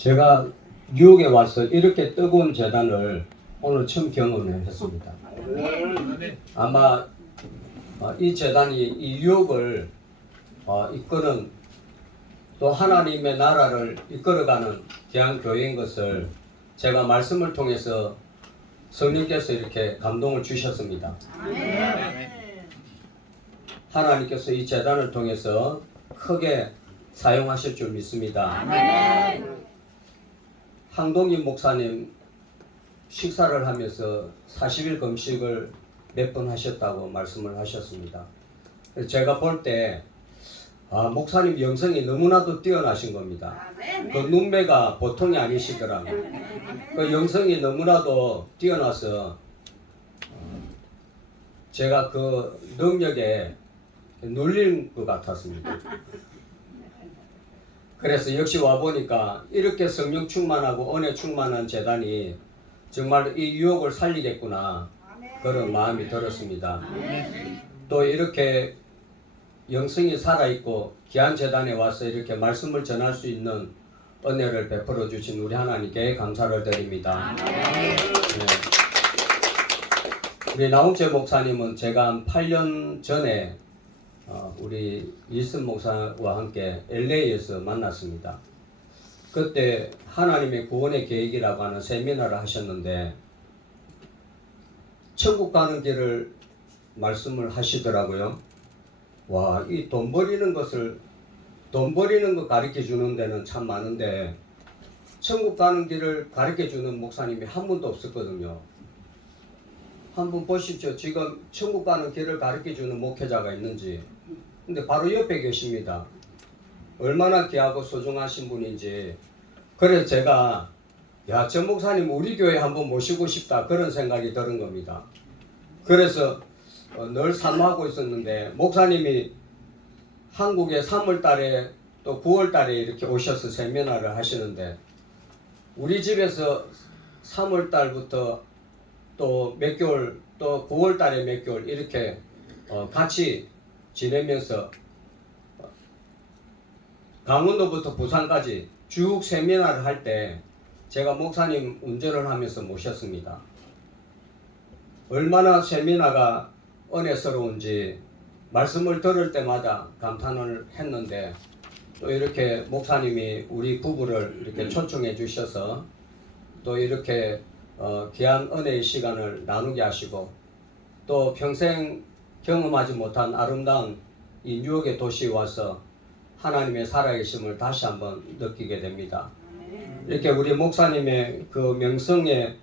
제가 뉴욕에 와서 이렇게 뜨거운 재단을 오늘 처음 경험했습니다. 아마 이 재단이 이 뉴욕을 이끄는 또 하나님의 나라를 이끌어가는 귀한 교회인 것을 제가 말씀을 통해서 성령께서 이렇게 감동을 주셨습니다. 하나님께서 이 재단을 통해서 크게 사용하실 줄 믿습니다. 황동인 목사님 식사를 하면서 40일 금식을 몇 번 하셨다고 말씀을 하셨습니다. 제가 볼 때 목사님 영성이 너무나도 뛰어나신 겁니다. 그 눈매가 보통이 아니시더라고요. 그 영성이 너무나도 뛰어나서 제가 그 능력에 눌린 것 같았습니다. 그래서 역시 와보니까 이렇게 성령 충만하고 은혜 충만한 재단이 정말 이 유혹을 살리겠구나 그런 마음이 들었습니다. 또 이렇게 영성이 살아있고 귀한 재단에 와서 이렇게 말씀을 전할 수 있는 은혜를 베풀어 주신 우리 하나님께 감사를 드립니다. 네. 우리 나홍재 목사님은 제가 한 8년 전에 우리 이슨 목사와 함께 LA에서 만났습니다. 그때 하나님의 구원의 계획이라고 하는 세미나를 하셨는데 천국 가는 길을 말씀을 하시더라고요. 와, 이 돈 버리는 거 가르쳐 주는 데는 참 많은데 천국 가는 길을 가르쳐 주는 목사님이 한 분도 없었거든요. 한번 보십시오. 지금 천국 가는 길을 가르쳐 주는 목회자가 있는지. 근데 바로 옆에 계십니다. 얼마나 귀하고 소중하신 분인지. 그래서 제가 저 목사님 우리 교회 한번 모시고 싶다 그런 생각이 드는 겁니다. 그래서 늘 사모하고 있었는데 목사님이 한국에 3월달에 또 9월달에 이렇게 오셔서 세미나를 하시는데 우리 집에서 3월달부터 또 몇 개월 또 9월달에 몇 개월 이렇게 같이 지내면서 강원도부터 부산까지 쭉 세미나를 할 때 제가 목사님 운전을 하면서 모셨습니다. 얼마나 세미나가 은혜스러운지 말씀을 들을 때마다 감탄을 했는데 또 이렇게 목사님이 우리 부부를 이렇게 초청해 주셔서 또 이렇게 귀한 은혜의 시간을 나누게 하시고 또 평생 경험하지 못한 아름다운 이 뉴욕의 도시에 와서 하나님의 살아계심을 다시 한번 느끼게 됩니다. 이렇게 우리 목사님의 그 명성에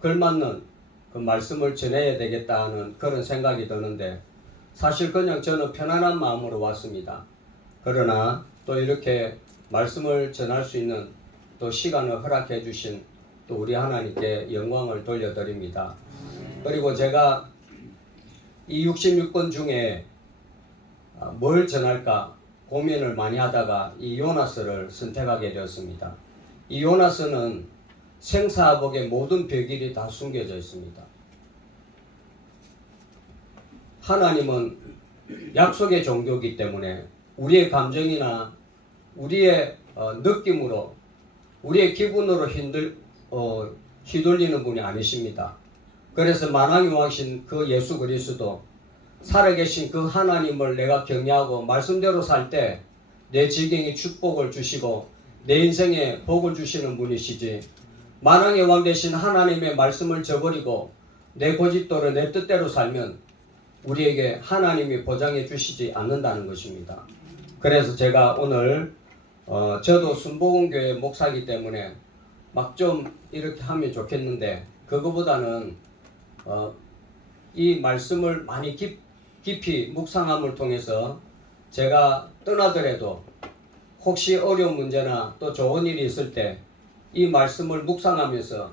걸맞는 그 말씀을 전해야 되겠다 하는 그런 생각이 드는데 사실 그냥 저는 편안한 마음으로 왔습니다. 그러나 또 이렇게 말씀을 전할 수 있는 또 시간을 허락해 주신 또 우리 하나님께 영광을 돌려드립니다. 그리고 제가 이 66번 중에 뭘 전할까 고민을 많이 하다가 이 요나스를 선택하게 되었습니다. 이 요나스는 생사복의 모든 비밀이 다 숨겨져 있습니다. 하나님은 약속의 종교이기 때문에 우리의 감정이나 우리의 느낌으로 우리의 기분으로 휘둘리는 분이 아니십니다. 그래서 만왕의 왕이신 그 예수 그리스도 살아계신 그 하나님을 내가 경외하고 말씀대로 살 때 내 지경에 축복을 주시고 내 인생에 복을 주시는 분이시지 만왕의 왕 되신 하나님의 말씀을 저버리고 내 고집대로 내 뜻대로 살면 우리에게 하나님이 보장해 주시지 않는다는 것입니다. 그래서 제가 오늘 저도 순복음교회 목사이기 때문에 막 좀 이렇게 하면 좋겠는데 그거보다는 이 말씀을 많이 깊이 묵상함을 통해서 제가 떠나더라도 혹시 어려운 문제나 또 좋은 일이 있을 때 이 말씀을 묵상하면서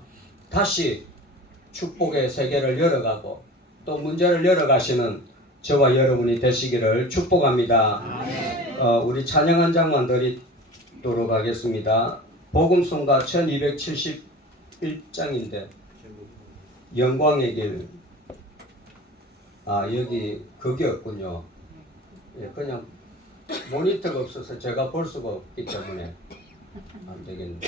다시 축복의 세계를 열어가고 또 문제를 열어가시는 저와 여러분이 되시기를 축복합니다. 우리 찬양 한 장만 드리도록 하겠습니다. 복음송가 1271장인데 영광의 길. 여기 그게 없군요. 그냥 모니터가 없어서 제가 볼 수가 없기 때문에 안 되겠네.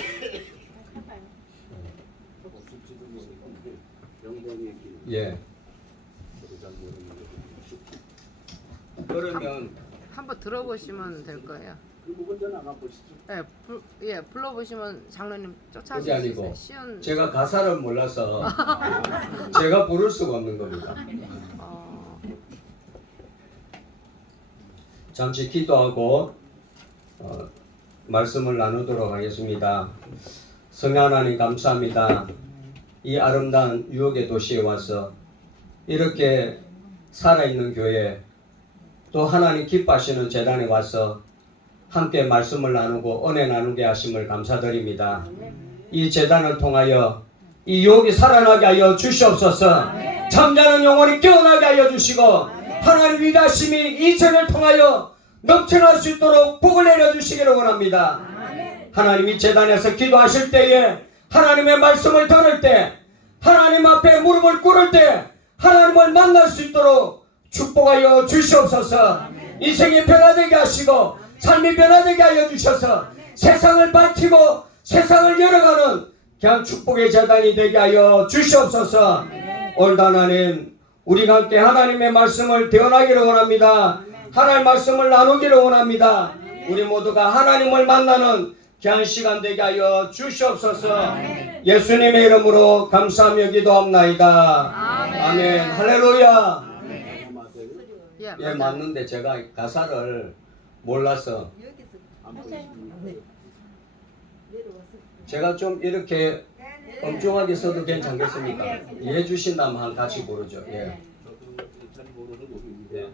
예. 그러면 한번 들어보시면 될 거예요. 예, 불러보시면 장로님 그게 쫓아하실 수 아니고 있어요. 쉬운. 제가 가사를 몰라서 제가 부를 수가 없는 겁니다. 잠시 기도하고 말씀을 나누도록 하겠습니다. 성령 하나님 감사합니다. 이 아름다운 유혹의 도시에 와서 이렇게 살아있는 교회, 또 하나님 기뻐하시는 제단에 와서 함께 말씀을 나누고 은혜 나누게 하심을 감사드립니다. 이 제단을 통하여 이 유혹이 살아나게 하여 주시옵소서. 잠자는 영혼이 깨어나게 하여 주시고 하나님 위대하심이 이 전을 통하여 넘쳐날 수 있도록 복을 내려주시기를 원합니다. 하나님 이 제단에서 기도하실 때에 하나님의 말씀을 들을 때 하나님 앞에 무릎을 꿇을 때 하나님을 만날 수 있도록 축복하여 주시옵소서. 인생이 변화되게 하시고 삶이 변화되게 하여 주셔서 세상을 밝히고 세상을 열어가는 그냥 축복의 제단이 되게 하여 주시옵소서. 오늘도 하나님 우리가 함께 하나님의 말씀을 대언하기를 원합니다. 하나님의 말씀을 나누기를 원합니다. 우리 모두가 하나님을 만나는 귀한 시간 되게 하여 주시옵소서. 예수님의 이름으로 감사하며 기도합나이다. 아멘. 할렐루야. 예, 맞는데 제가 가사를 몰라서 제가 좀 이렇게 엄중하게 써도 괜찮겠습니까? 이해해 주신다면 같이 부르죠. 예. 예.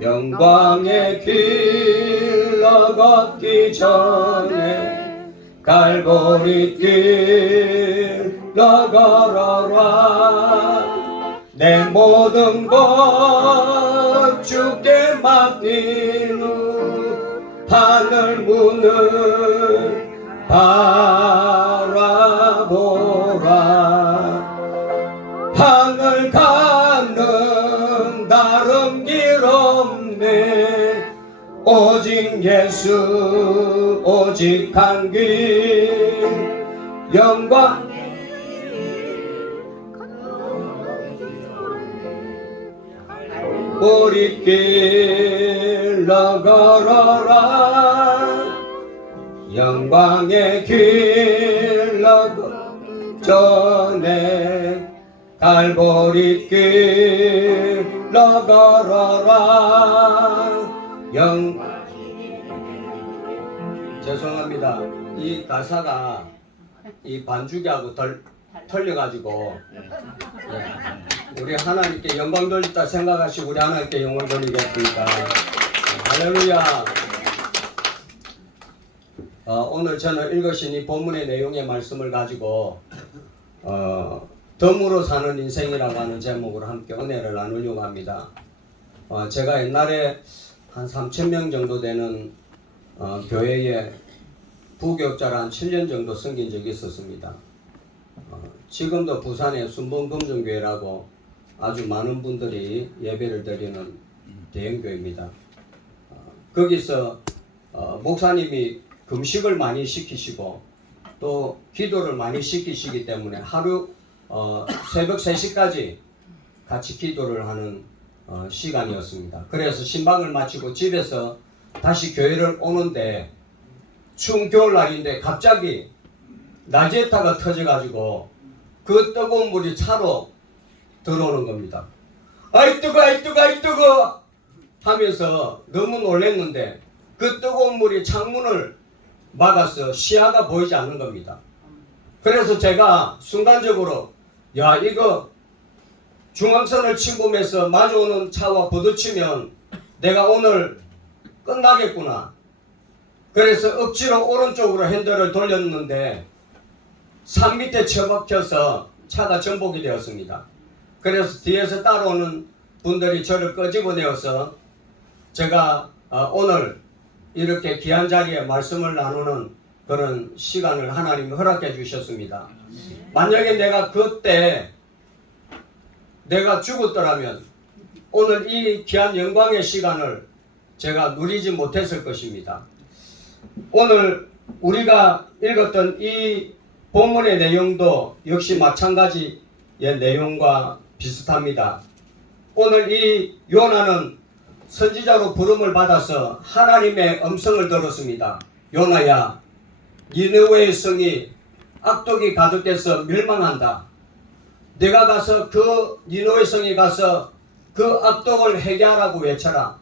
영광의 길 나걷기 전에 갈보리 길 나가라라. 내 모든 것 주께 맡긴 후 하늘 문을 바라보라. 하늘 가는 다른 길 없네. 오직 예수 오직 한 길 영광 우리 길 나가라라. 영광의 길 나가 전에 갈보리 길 나가라라. 죄송합니다. 이 가사가 이 반주기하고 틀려가지고 우리 하나님께 영광 돌리다 생각하시고 우리 하나님께 영광 돌리겠습니다. 할렐루야. 오늘 저는 읽으신 이 본문의 내용의 말씀을 가지고 덤으로 사는 인생이라고 하는 제목으로 함께 은혜를 나누려고 합니다. 제가 옛날에 한 3,000명 정도 되는 교회에 부교육자로 한 7년 정도 섬긴 적이 있었습니다. 지금도 부산의 순봉금정교회라고 아주 많은 분들이 예배를 드리는 대형교회입니다. 거기서 목사님이 금식을 많이 시키시고 또 기도를 많이 시키시기 때문에 하루 새벽 3시까지 같이 기도를 하는 시간이었습니다. 그래서 신방을 마치고 집에서 다시 교회를 오는데 추운 겨울날인데 갑자기 라지에타가 터져가지고 그 뜨거운 물이 차로 들어오는 겁니다. 아이 뜨거 아이 뜨거 아이 뜨거 하면서 너무 놀랐는데 그 뜨거운 물이 창문을 막아서 시야가 보이지 않는 겁니다. 그래서 제가 순간적으로 야 이거 중앙선을 침범해서 마주오는 차와 부딪히면 내가 오늘 끝나겠구나. 그래서 억지로 오른쪽으로 핸들을 돌렸는데 산 밑에 처박혀서 차가 전복이 되었습니다. 그래서 뒤에서 따라오는 분들이 저를 끄집어내어서 제가 오늘 이렇게 귀한 자리에 말씀을 나누는 그런 시간을 하나님이 허락해 주셨습니다. 만약에 내가 그때 내가 죽었더라면 오늘 이 귀한 영광의 시간을 제가 누리지 못했을 것입니다. 오늘 우리가 읽었던 이 본문의 내용도 역시 마찬가지의 내용과 비슷합니다. 오늘 이 요나는 선지자로 부름을 받아서 하나님의 음성을 들었습니다. 요나야, 니느웨의 성이 악독이 가득해서 멸망한다. 내가 가서 그 니느웨 성에 가서 그 악독을 해결하라고 외쳐라.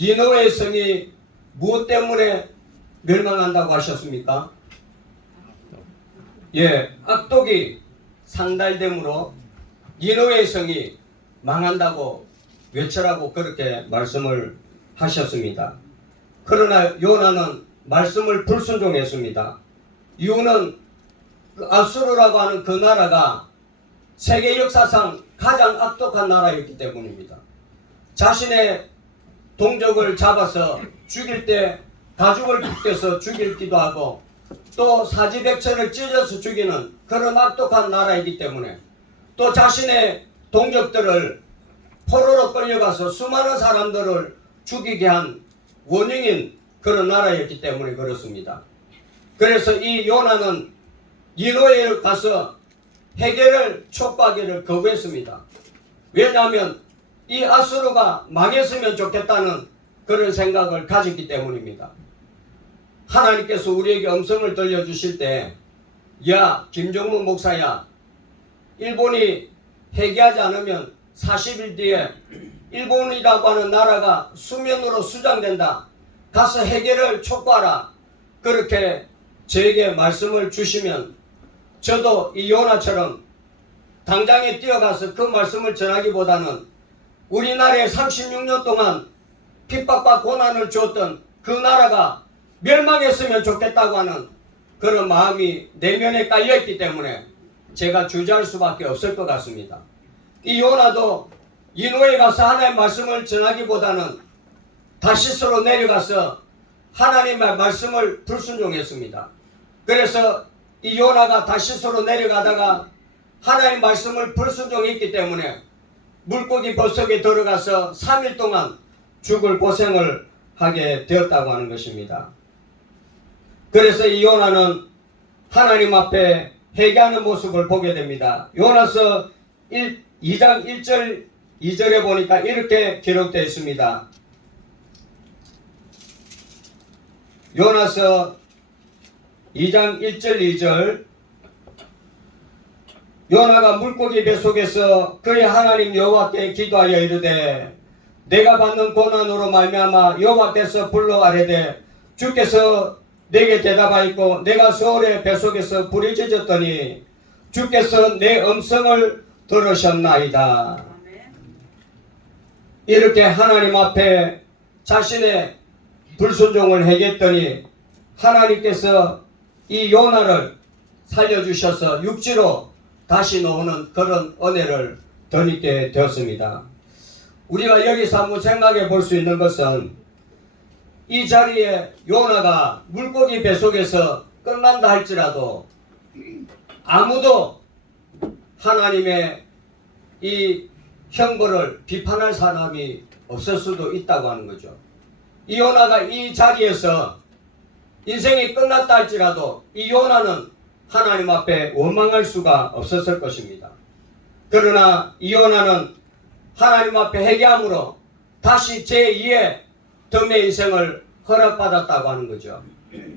니느웨의 성이 무엇 때문에 멸망한다고 하셨습니까? 예, 악독이 상달됨으로 니느웨의 성이 망한다고 외쳐라고 그렇게 말씀을 하셨습니다. 그러나 요나는 말씀을 불순종했습니다. 이유는 그 아수르라고 하는 그 나라가 세계 역사상 가장 악독한 나라였기 때문입니다. 자신의 동족을 잡아서 죽일 때 가죽을 벗겨서 죽이기도 하고 또 사지백체를 찢어서 죽이는 그런 악독한 나라이기 때문에 또 자신의 동족들을 포로로 끌려가서 수많은 사람들을 죽이게 한 원흉인 그런 나라였기 때문에 그렇습니다. 그래서 이 요나는 니느웨에 가서 해결을 촉구하기를 거부했습니다. 왜냐하면 이 아수르가 망했으면 좋겠다는 그런 생각을 가졌기 때문입니다. 하나님께서 우리에게 음성을 들려주실 때, 야, 김정문 목사야, 일본이 회개하지 않으면 40일 뒤에 일본이라고 하는 나라가 수면으로 수장된다. 가서 해결을 촉구하라. 그렇게 저에게 말씀을 주시면 저도 이 요나처럼 당장에 뛰어가서 그 말씀을 전하기보다는 우리나라에 36년 동안 핍박과 고난을 주었던 그 나라가 멸망했으면 좋겠다고 하는 그런 마음이 내면에 깔려있기 때문에 제가 주저할 수밖에 없을 것 같습니다. 이 요나도 니느웨에 가서 하나님의 말씀을 전하기보다는 다시스로 내려가서 하나님의 말씀을 불순종했습니다. 그래서 이 요나가 다시스로 내려가다가 하나님의 말씀을 불순종했기 때문에 물고기 뱃속에 들어가서 3일 동안 죽을 고생을 하게 되었다고 하는 것입니다. 그래서 이 요나는 하나님 앞에 회개하는 모습을 보게 됩니다. 요나서 2장 1절 2절에 보니까 이렇게 기록되어 있습니다. 요나서 2장 1절 2절 요나가 물고기 뱃속에서 그의 하나님 여호와께 기도하여 이르되 내가 받는 고난으로 말미암아 여호와께서 불러 아뢰되 주께서 내게 대답하였고 내가 서울의 뱃속에서 불이 짖었더니 주께서 내 음성을 들으셨나이다. 이렇게 하나님 앞에 자신의 불순종을 해겠더니 하나님께서 이 요나를 살려주셔서 육지로 다시 놓는 그런 은혜를 덧입게 되었습니다. 우리가 여기서 한번 생각해 볼 수 있는 것은 이 자리에 요나가 물고기 뱃속에서 끝난다 할지라도 아무도 하나님의 이 형벌을 비판할 사람이 없을 수도 있다고 하는 거죠. 이 요나가 이 자리에서 인생이 끝났다 할지라도 이 요나는 하나님 앞에 원망할 수가 없었을 것입니다. 그러나 이 요나는 하나님 앞에 회개함으로 다시 제2의 덤의 인생을 허락받았다고 하는 거죠.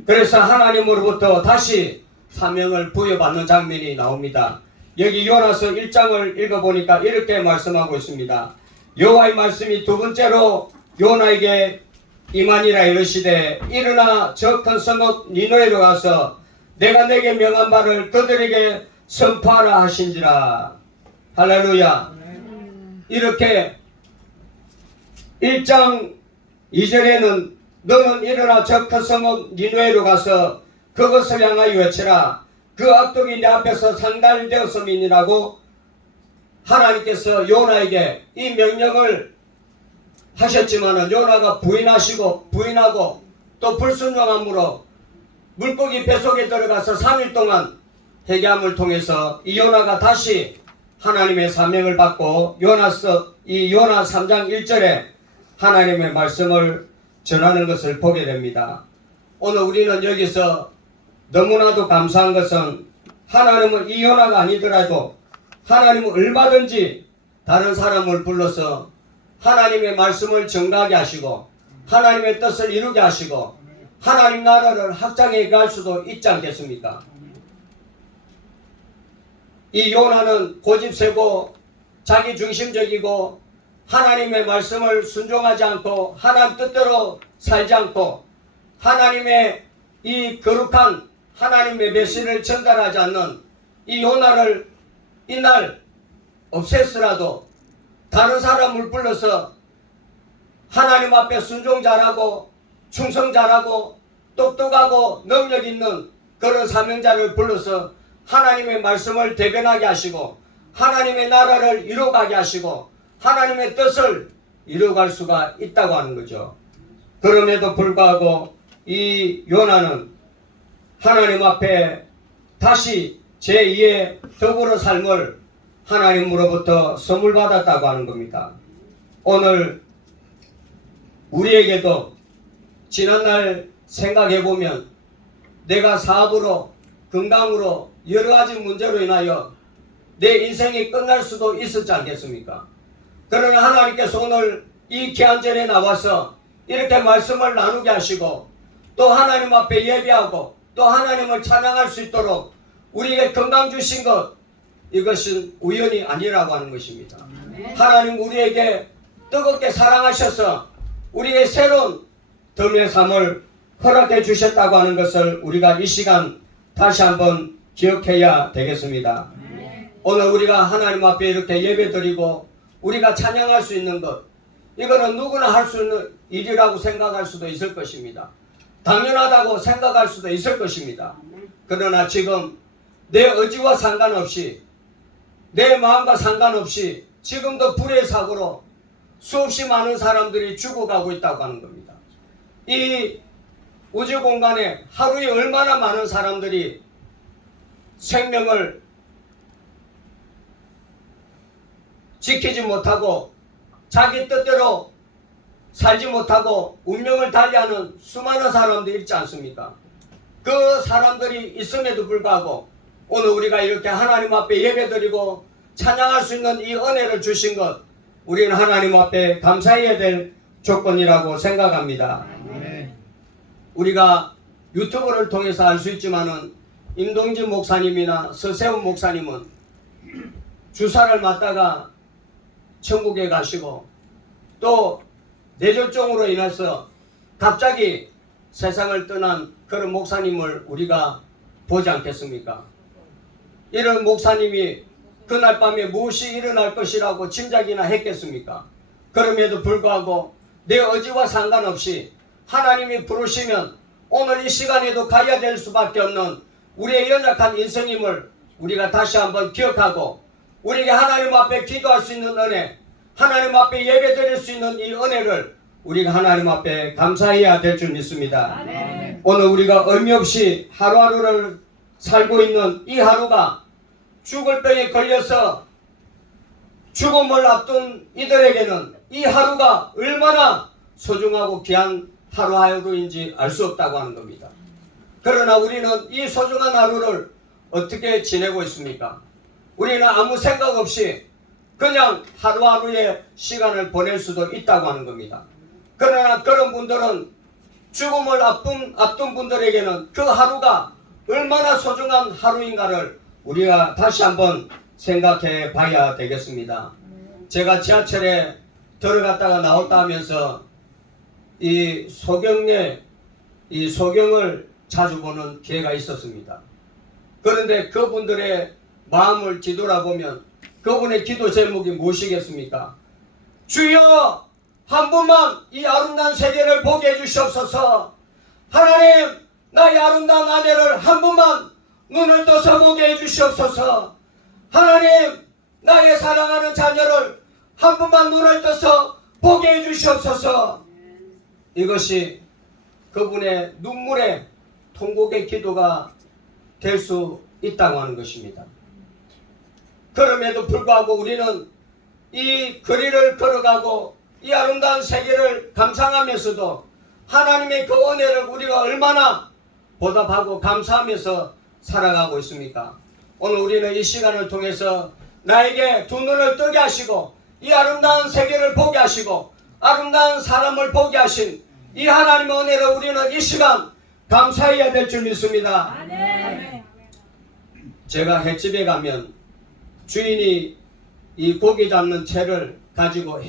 그래서 하나님으로부터 다시 사명을 부여받는 장면이 나옵니다. 여기 요나서 1장을 읽어보니까 이렇게 말씀하고 있습니다. 여호와의 말씀이 두 번째로 요나에게 임하니라 이르시되 일어나 저 큰 성읍 니느웨로 가서 내가 내게 명한 바를 그들에게 선포하라 하신지라. 할렐루야. 이렇게 1장 2절에는 너는 일어나 저 큰 성읍 니느웨로 가서 그것을 향하여 외치라. 그 악독이 내 앞에서 상달되었음이니라고 하나님께서 요나에게 이 명령을 하셨지만은 요나가 부인하고 또 불순종함으로 물고기 뱃속에 들어가서 3일 동안 회개함을 통해서 이 요나가 다시 하나님의 사명을 받고 요나서 이 요나 3장 1절에 하나님의 말씀을 전하는 것을 보게 됩니다. 오늘 우리는 여기서 너무나도 감사한 것은 하나님은 이 요나가 아니더라도 하나님은 얼마든지 다른 사람을 불러서 하나님의 말씀을 전가하게 하시고 하나님의 뜻을 이루게 하시고 하나님 나라를 확장해 갈 수도 있지 않겠습니까? 이 요나는 고집세고 자기중심적이고 하나님의 말씀을 순종하지 않고 하나님 뜻대로 살지 않고 하나님의 이 거룩한 하나님의 메시지를 전달하지 않는 이 요나를 이날 없앴으라도 다른 사람을 불러서 하나님 앞에 순종 잘하고 충성 잘하고 똑똑하고 능력 있는 그런 사명자를 불러서 하나님의 말씀을 대변하게 하시고 하나님의 나라를 이루어가게 하시고 하나님의 뜻을 이루어갈 수가 있다고 하는 거죠. 그럼에도 불구하고 이 요나는 하나님 앞에 다시 제2의 더불어 삶을 하나님으로부터 선물 받았다고 하는 겁니다. 오늘 우리에게도 지난날 생각해보면 내가 사업으로 건강으로 여러 가지 문제로 인하여 내 인생이 끝날 수도 있었지 않겠습니까? 그러나 하나님께서 오늘 이 귀한 전에 나와서 이렇게 말씀을 나누게 하시고 또 하나님 앞에 예배하고 또 하나님을 찬양할 수 있도록 우리에게 건강 주신 것, 이것은 우연이 아니라고 하는 것입니다. 하나님 우리에게 뜨겁게 사랑하셔서 우리의 새로운 덤의 삶을 허락해 주셨다고 하는 것을 우리가 이 시간 다시 한번 기억해야 되겠습니다. 오늘 우리가 하나님 앞에 이렇게 예배드리고 우리가 찬양할 수 있는 것, 이거는 누구나 할 수 있는 일이라고 생각할 수도 있을 것입니다. 당연하다고 생각할 수도 있을 것입니다. 그러나 지금 내 의지와 상관없이 내 마음과 상관없이 지금도 불의 사고로 수없이 많은 사람들이 죽어가고 있다고 하는 겁니다. 이 우주 공간에 하루에 얼마나 많은 사람들이 생명을 지키지 못하고 자기 뜻대로 살지 못하고 운명을 달리하는 수많은 사람들이 있지 않습니까? 그 사람들이 있음에도 불구하고 오늘 우리가 이렇게 하나님 앞에 예배드리고 찬양할 수 있는 이 은혜를 주신 것, 우리는 하나님 앞에 감사해야 될 조건이라고 생각합니다. 우리가 유튜브를 통해서 알 수 있지만은 임동진 목사님이나 서세훈 목사님은 주사를 맞다가 천국에 가시고 또 뇌졸중으로 인해서 갑자기 세상을 떠난 그런 목사님을 우리가 보지 않겠습니까? 이런 목사님이 그날 밤에 무엇이 일어날 것이라고 짐작이나 했겠습니까? 그럼에도 불구하고 내 의지와 상관없이 하나님이 부르시면 오늘 이 시간에도 가야 될 수밖에 없는 우리의 연약한 인생임을 우리가 다시 한번 기억하고 우리에게 하나님 앞에 기도할 수 있는 은혜, 하나님 앞에 예배드릴 수 있는 이 은혜를 우리가 하나님 앞에 감사해야 될 줄 믿습니다. 아멘. 오늘 우리가 의미 없이 하루하루를 살고 있는 이 하루가 죽을 병에 걸려서 죽음을 앞둔 이들에게는 이 하루가 얼마나 소중하고 귀한 하루인지 알 수 없다고 하는 겁니다. 그러나 우리는 이 소중한 하루를 어떻게 지내고 있습니까? 우리는 아무 생각 없이 그냥 하루하루의 시간을 보낼 수도 있다고 하는 겁니다. 그러나 그런 분들은 죽음을 앞둔 분들에게는 그 하루가 얼마나 소중한 하루인가를 우리가 다시 한번 생각해 봐야 되겠습니다. 제가 지하철에 들어갔다가 나왔다 하면서 이 소경을 자주 보는 기회가 있었습니다. 그런데 그분들의 마음을 뒤돌아보면 그분의 기도 제목이 무엇이겠습니까? 주여 한 분만 이 아름다운 세계를 보게 해주시옵소서. 하나님 나의 아름다운 아내를 한 분만 눈을 떠서 보게 해주시옵소서. 하나님 나의 사랑하는 자녀를 한 분만 눈을 떠서 보게 해주시옵소서. 이것이 그분의 눈물의 통곡의 기도가 될 수 있다고 하는 것입니다. 그럼에도 불구하고 우리는 이 거리를 걸어가고 이 아름다운 세계를 감상하면서도 하나님의 그 은혜를 우리가 얼마나 보답하고 감사하면서 살아가고 있습니까? 오늘 우리는 이 시간을 통해서 나에게 두 눈을 뜨게 하시고 이 아름다운 세계를 보게 하시고 아름다운 사람을 보게 하신 이 하나님의 은혜를 우리는 이 시간 감사해야 될 줄 믿습니다. 제가 횟집에 가면 주인이 이 고기 잡는 채를 가지고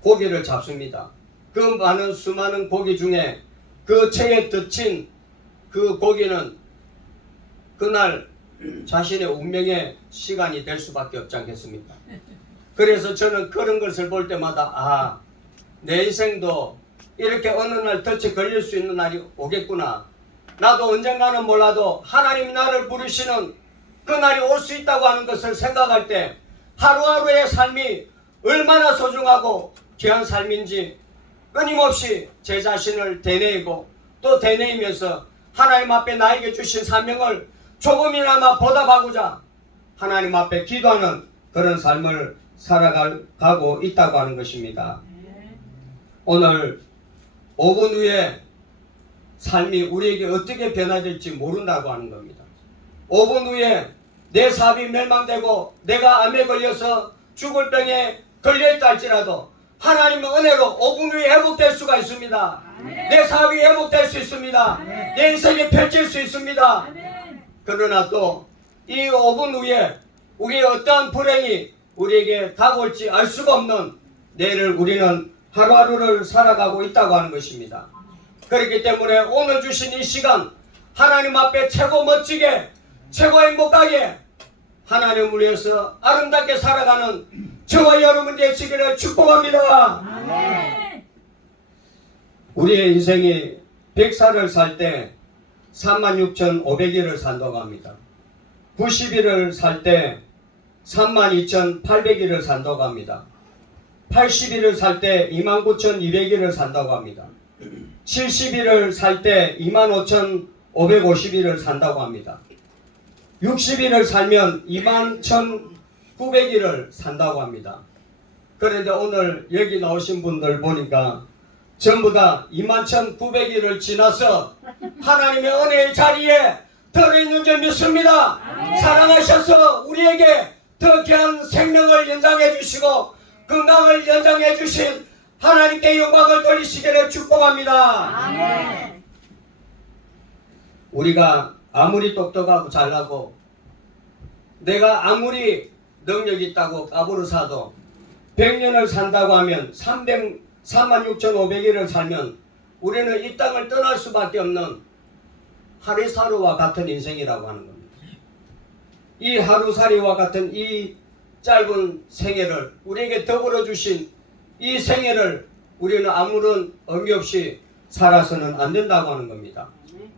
고기를 잡습니다. 그 많은 수많은 고기 중에 그 채에 덮친 그 고기는 그날 자신의 운명의 시간이 될 수밖에 없지 않겠습니까? 그래서 저는 그런 것을 볼 때마다 내 인생도 이렇게 어느 날 덫에 걸릴 수 있는 날이 오겠구나. 나도 언젠가는 몰라도 하나님이 나를 부르시는 그 날이 올 수 있다고 하는 것을 생각할 때 하루하루의 삶이 얼마나 소중하고 귀한 삶인지 끊임없이 제 자신을 되뇌이고 또 되뇌이면서 하나님 앞에 나에게 주신 사명을 조금이나마 보답하고자 하나님 앞에 기도하는 그런 삶을 살아가고 있다고 하는 것입니다. 오늘 5분 후에 삶이 우리에게 어떻게 변화될지 모른다고 하는 겁니다. 5분 후에 내 사업이 멸망되고 내가 암에 걸려서 죽을 병에 걸려있다 할지라도 하나님의 은혜로 5분 후에 회복될 수가 있습니다. 내 사업이 회복될 수 있습니다. 내 인생이 펼칠 수 있습니다. 그러나 또 이 5분 후에 우리의 어떠한 불행이 우리에게 다가올지 알 수가 없는 내일을 우리는 하루하루를 살아가고 있다고 하는 것입니다. 그렇기 때문에 오늘 주신 이 시간 하나님 앞에 최고 멋지게 최고 행복하게 하나님을 위해서 아름답게 살아가는 저와 여러분 되시기를 축복합니다. 아멘. 우리의 인생이 100살을 살 때 36,500일을 산다고 합니다. 90일을 살 때 32,800일을 산다고 합니다. 80일을 살 때 29,200일을 산다고 합니다. 70일을 살 때 25,550일을 산다고 합니다. 60일을 살면 21,900일을 산다고 합니다. 그런데 오늘 여기 나오신 분들 보니까 전부 다 21,900일을 지나서 하나님의 은혜의 자리에 들어있는 줄 믿습니다. 사랑하셔서 우리에게 더 귀한 생명을 연장해 주시고 건강을 연장해 주신 하나님께 영광을 돌리시기를 축복합니다. 아멘. 우리가 아무리 똑똑하고 잘나고 내가 아무리 능력이 있다고 까부를 사도 100년을 산다고 하면 36,500일을 살면 우리는 이 땅을 떠날 수밖에 없는 하루살이와 같은 인생이라고 하는 겁니다. 이 하루살이와 같은 이 짧은 생애를 우리에게 더불어 주신 이 생애를 우리는 아무런 의미 없이 살아서는 안 된다고 하는 겁니다.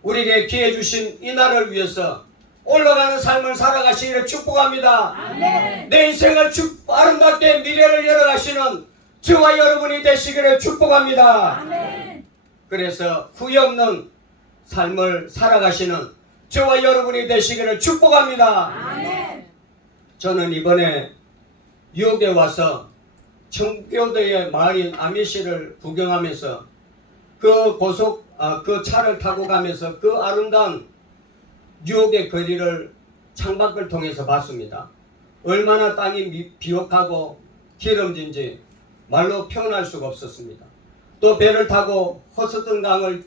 우리에게 기회 주신 이 날을 위해서 올라가는 삶을 살아가시기를 축복합니다. 아멘. 내 인생을 아름답게 미래를 열어가시는 저와 여러분이 되시기를 축복합니다. 아멘. 그래서 후회 없는 삶을 살아가시는 저와 여러분이 되시기를 축복합니다. 아멘. 저는 이번에 뉴욕에 와서 청교도의 마을인 아미시를 구경하면서 그 차를 타고 가면서 그 아름다운 뉴욕의 거리를 창밖을 통해서 봤습니다. 얼마나 땅이 비옥하고 기름진지 말로 표현할 수가 없었습니다. 또 배를 타고 허스턴 강을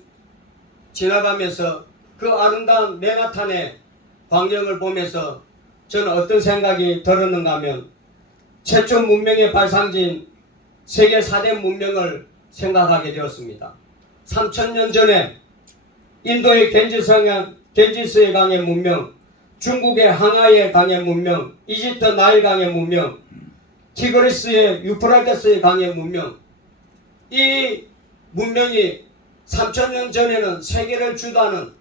지나가면서 그 아름다운 맨하탄의 광경을 보면서 저는 어떤 생각이 들었는가 하면 최초 문명의 발상지인 세계 4대 문명을 생각하게 되었습니다. 3,000년 전에 인도의 겐지스의 강의 문명, 중국의 항아의 강의 문명, 이집트 나일 강의 문명, 티그리스의 유프라테스의 강의 문명, 이 문명이 3,000년 전에는 세계를 주도하는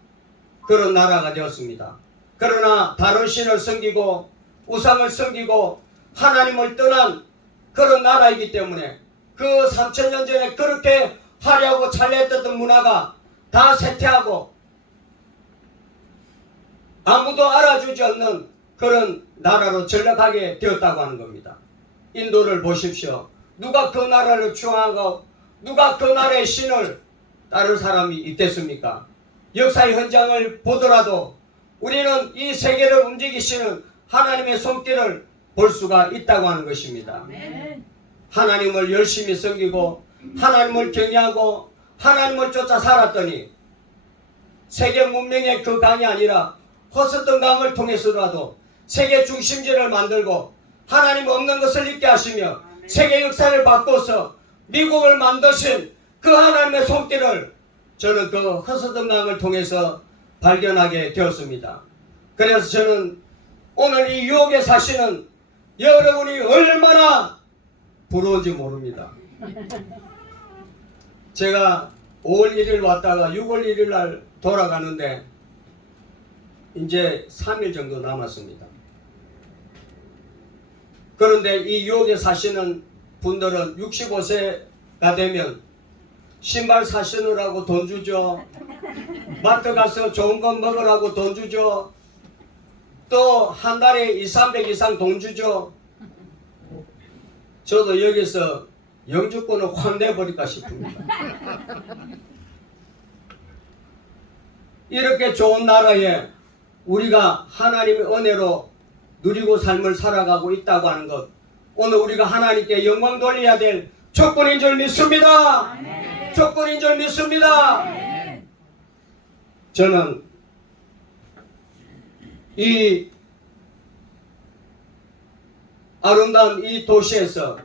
그런 나라가 되었습니다. 그러나 다른 신을 섬기고 우상을 섬기고 하나님을 떠난 그런 나라이기 때문에 그 3,000년 전에 그렇게 화려하고 찬란했던 문화가 다 쇠퇴하고 아무도 알아주지 않는 그런 나라로 전락하게 되었다고 하는 겁니다. 인도를 보십시오. 누가 그 나라를 추앙하고 누가 그 나라의 신을 따를 사람이 있겠습니까? 역사의 현장을 보더라도 우리는 이 세계를 움직이시는 하나님의 손길을 볼 수가 있다고 하는 것입니다. 하나님을 열심히 섬기고 하나님을 경외하고 하나님을 쫓아 살았더니 세계 문명의 그 강이 아니라 허스던 강을 통해서라도 세계 중심지를 만들고 하나님 없는 것을 잊게 하시며 세계 역사를 바꿔서 미국을 만드신 그 하나님의 손길을 저는 그 허스던 강을 통해서 발견하게 되었습니다. 그래서 저는 오늘 이 유혹에 사시는 여러분이 얼마나 부러운지 모릅니다. 제가 5월 1일 왔다가 6월 1일 날 돌아가는데 이제 3일 정도 남았습니다. 그런데 이 유혹에 사시는 분들은 65세가 되면 신발 사시느라고 돈 주죠. 마트 가서 좋은 거 먹으라고 돈 주죠. 또 한 달에 200-300 이상 돈 주죠. 저도 여기서 영주권을 확 내버릴까 싶습니다. 이렇게 좋은 나라에 우리가 하나님의 은혜로 누리고 삶을 살아가고 있다고 하는 것, 오늘 우리가 하나님께 영광 돌려야 될 조건인 줄 믿습니다. 조건인 줄 믿습니다. 저는 이 아름다운 이 도시에서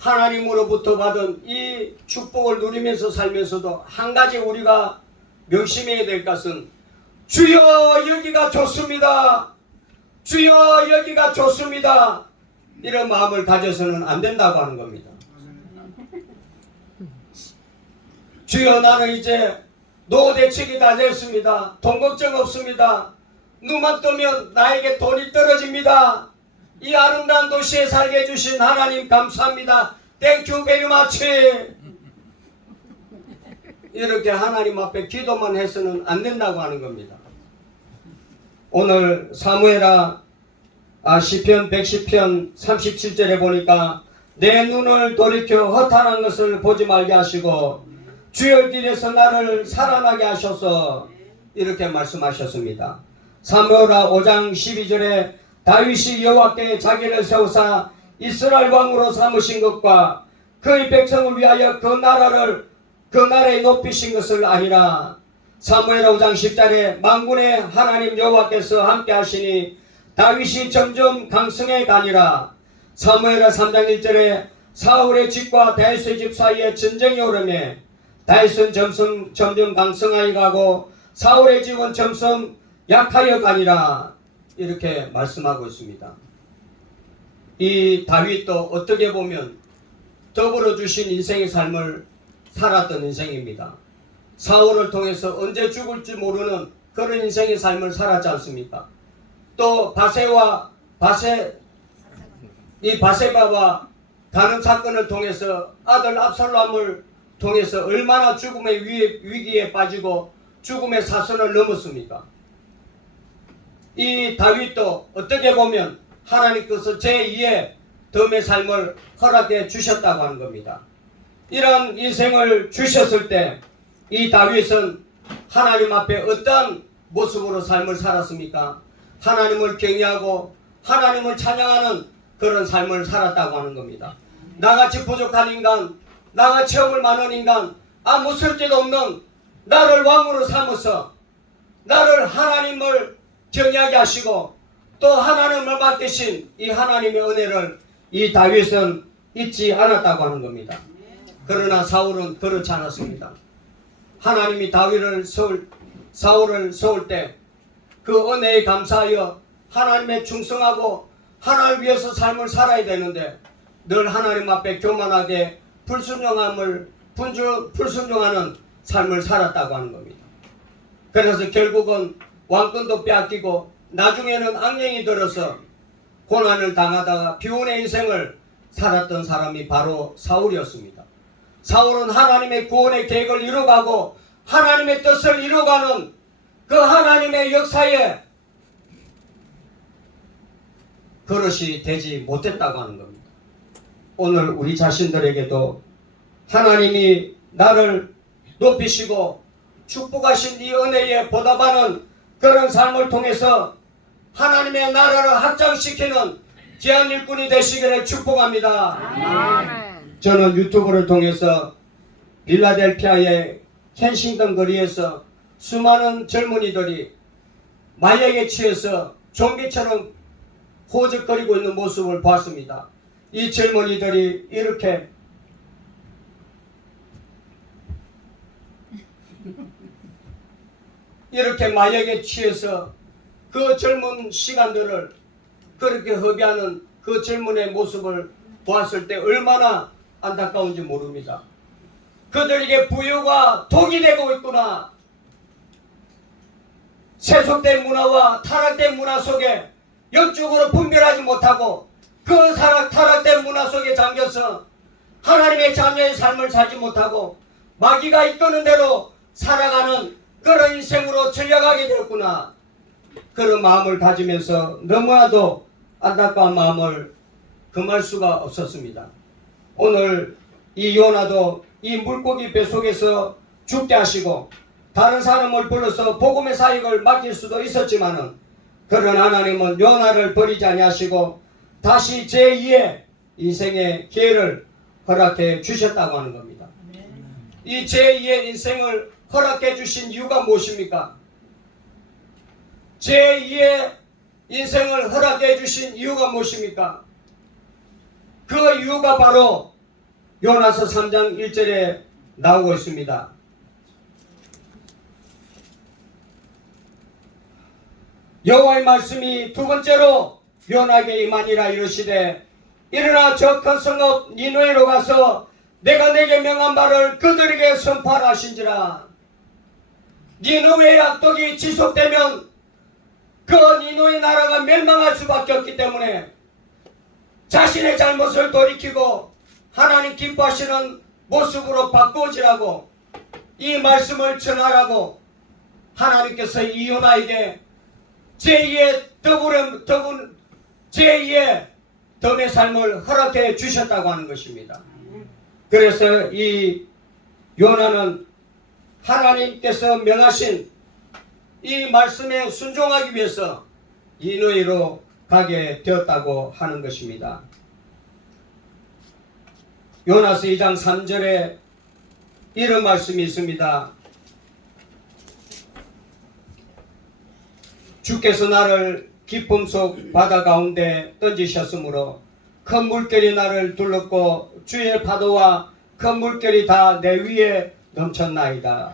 하나님으로부터 받은 이 축복을 누리면서 살면서도 한 가지 우리가 명심해야 될 것은 주여 여기가 좋습니다. 주여 여기가 좋습니다. 이런 마음을 가져서는 안 된다고 하는 겁니다. 주여 나는 이제 노후 대책이 다 됐습니다. 돈 걱정 없습니다. 눈만 뜨면 나에게 돈이 떨어집니다. 이 아름다운 도시에 살게 해주신 하나님 감사합니다. 땡큐 베리 마치. 이렇게 하나님 앞에 기도만 해서는 안 된다고 하는 겁니다. 오늘 사무엘하 시편 110편 37절에 보니까 내 눈을 돌이켜 허탄한 것을 보지 말게 하시고 주의 길에서 나를 살아나게 하셔서 이렇게 말씀하셨습니다. 사무엘하 5장 12절에 다윗이 여호와께 자기를 세우사 이스라엘 왕으로 삼으신 것과 그의 백성을 위하여 그 나라에 높이신 것을 아니라 사무엘하 5장 10절에 만군의 하나님 여호와께서 함께 하시니 다윗이 점점 강성해 가니라. 사무엘하 3장 1절에 사울의 집과 다윗의 집 사이에 전쟁이 오르매 다윗은 점점 강성하여 가고 사울의 집은 점점 약하여 가니라. 이렇게 말씀하고 있습니다. 이 다윗도 어떻게 보면 더불어 주신 인생의 삶을 살았던 인생입니다. 사울을 통해서 언제 죽을지 모르는 그런 인생의 삶을 살았지 않습니까? 또 바세바와 가는 사건을 통해서 아들 압살롬을 통해서 얼마나 죽음의 위기에 빠지고 죽음의 사선을 넘었습니까? 이 다윗도 어떻게 보면 하나님께서 제2의 덤의 삶을 허락해 주셨다고 하는 겁니다. 이런 인생을 주셨을 때 이 다윗은 하나님 앞에 어떤 모습으로 삶을 살았습니까? 하나님을 경외하고 하나님을 찬양하는 그런 삶을 살았다고 하는 겁니다. 나같이 부족한 인간, 나같이 허물 많은 인간, 아무 쓸데도 없는 나를 왕으로 삼아서 나를 하나님을 경외하게 하시고 또 하나님을 맡기신 이 하나님의 은혜를 이 다윗은 잊지 않았다고 하는 겁니다. 그러나 사울은 그렇지 않았습니다. 하나님이 사울을 세울 때 그 은혜에 감사하여 하나님의 충성하고 하나님을 위해서 삶을 살아야 되는데 늘 하나님 앞에 교만하게 불순종하는 삶을 살았다고 하는 겁니다. 그래서 결국은 왕권도 빼앗기고 나중에는 악령이 들어서 고난을 당하다가 비운의 인생을 살았던 사람이 바로 사울이었습니다. 사울은 하나님의 구원의 계획을 이루어가고 하나님의 뜻을 이루어가는 그 하나님의 역사에 그릇이 되지 못했다고 하는 겁니다. 오늘 우리 자신들에게도 하나님이 나를 높이시고 축복하신 이 은혜에 보답하는 그런 삶을 통해서 하나님의 나라를 확장시키는 귀한 일꾼이 되시기를 축복합니다. 아멘. 저는 유튜브를 통해서 필라델피아의 켄싱턴 거리에서 수많은 젊은이들이 마약에 취해서 좀비처럼 호적거리고 있는 모습을 봤습니다. 이 젊은이들이 이렇게 마약에 취해서 그 젊은 시간들을 그렇게 허비하는 그 젊은의 모습을 보았을 때 얼마나 안타까운지 모릅니다. 그들에게 부유가 독이 되고 있구나. 세속된 문화와 타락된 문화 속에 영적으로 분별하지 못하고 그 타락된 문화 속에 잠겨서 하나님의 자녀의 삶을 살지 못하고 마귀가 이끄는 대로 살아가는 그런 인생으로 전락하게 되었구나. 그런 마음을 가지면서 너무나도 안타까운 마음을 금할 수가 없었습니다. 오늘 이 요나도 이 물고기 뱃속에서 죽게 하시고 다른 사람을 불러서 복음의 사역을 맡길 수도 있었지만은 그런 하나님은 요나를 버리지 아니하시고 다시 제2의 인생의 기회를 허락해 주셨다고 하는 겁니다. 이 제2의 인생을 허락해 주신 이유가 무엇입니까? 제2의 인생을 허락해 주신 이유가 무엇입니까? 그 이유가 바로 요나서 3장 1절에 나오고 있습니다. 여호와의 말씀이 두 번째로 요나에게 임하니라 이르시되 일어나 저 큰 성읍 니느웨로 가서 내가 내게 명한 말을 그들에게 선포하라 하신지라. 니느웨의 악독이 지속되면 그 니느웨 나라가 멸망할 수밖에 없기 때문에 자신의 잘못을 돌이키고 하나님 기뻐하시는 모습으로 바꾸어지라고 이 말씀을 전하라고 하나님께서 이 요나에게 제2의 제2의 덤의 삶을 허락해 주셨다고 하는 것입니다. 그래서 이 요나는 하나님께서 명하신 이 말씀에 순종하기 위해서 니느웨로 가게 되었다고 하는 것입니다. 요나서 2장 3절에 이런 말씀이 있습니다. 주께서 나를 깊음 속 바다 가운데 던지셨으므로 큰 물결이 나를 둘렀고 주의 파도와 큰 물결이 다 내 위에 넘쳤나이다.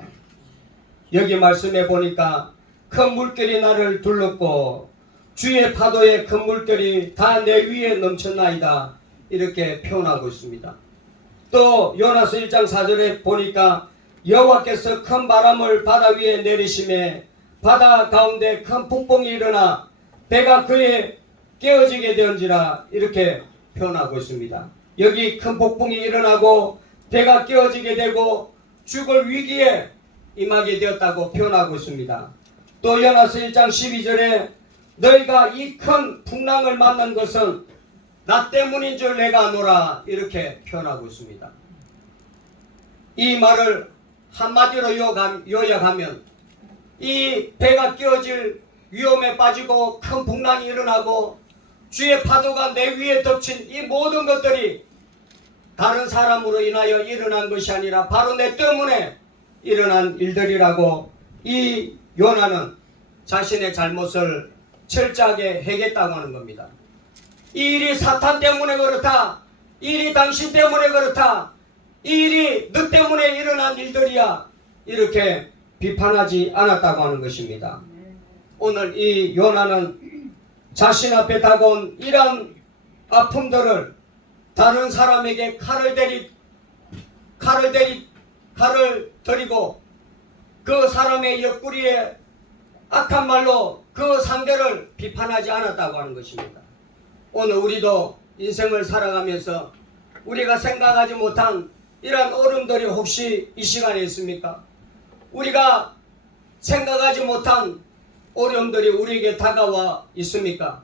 여기 말씀해 보니까 큰 물결이 나를 둘렀고 주의 파도에 큰 물결이 다 내 위에 넘쳤나이다. 이렇게 표현하고 있습니다. 또 요나서 1장 4절에 보니까 여호와께서 큰 바람을 바다 위에 내리심에 바다 가운데 큰 폭풍이 일어나 배가 그에 깨어지게 되었지라. 이렇게 표현하고 있습니다. 여기 큰 폭풍이 일어나고 배가 깨어지게 되고 죽을 위기에 임하게 되었다고 표현하고 있습니다. 또 요나서 1장 12절에 너희가 이 큰 풍랑을 만난 것은 나 때문인 줄 내가 아노라. 이렇게 표현하고 있습니다. 이 말을 한마디로 요약하면 이 배가 깨어질 위험에 빠지고 큰 풍랑이 일어나고 주의 파도가 내 위에 덮친 이 모든 것들이 다른 사람으로 인하여 일어난 것이 아니라 바로 내 때문에 일어난 일들이라고 이 요나는 자신의 잘못을 철저하게 해겠다고 하는 겁니다. 이 일이 사탄 때문에 그렇다. 이 일이 당신 때문에 그렇다. 이 일이 너 때문에 일어난 일들이야. 이렇게 비판하지 않았다고 하는 것입니다. 오늘 이 요나는 자신 앞에 다가온 이러한 아픔들을 다른 사람에게 칼을 들이고 그 사람의 옆구리에 악한 말로 그 상대를 비판하지 않았다고 하는 것입니다. 오늘 우리도 인생을 살아가면서 우리가 생각하지 못한 이러한 어려움들이 혹시 이 시간에 있습니까? 우리가 생각하지 못한 어려움들이 우리에게 다가와 있습니까?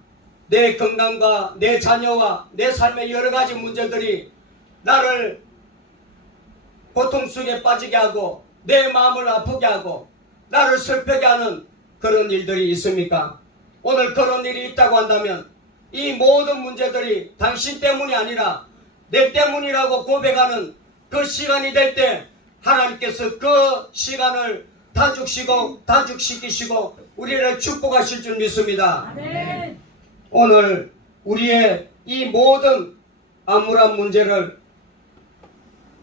내 건강과 내 자녀와 내 삶의 여러 가지 문제들이 나를 고통 속에 빠지게 하고 내 마음을 아프게 하고 나를 슬프게 하는 그런 일들이 있습니까? 오늘 그런 일이 있다고 한다면 이 모든 문제들이 당신 때문이 아니라 내 때문이라고 고백하는 그 시간이 될 때 하나님께서 그 시간을 단축시키시고 우리를 축복하실 줄 믿습니다. 아멘. 오늘 우리의 이 모든 암울한 문제를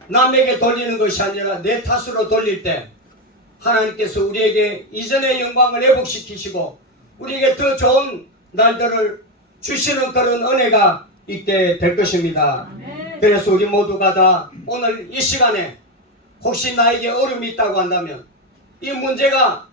남에게 돌리는 것이 아니라 내 탓으로 돌릴 때 하나님께서 우리에게 이전의 영광을 회복시키시고 우리에게 더 좋은 날들을 주시는 그런 은혜가 있게 될 것입니다. 아멘. 그래서 우리 모두가 다 오늘 이 시간에 혹시 나에게 어려움이 있다고 한다면 이 문제가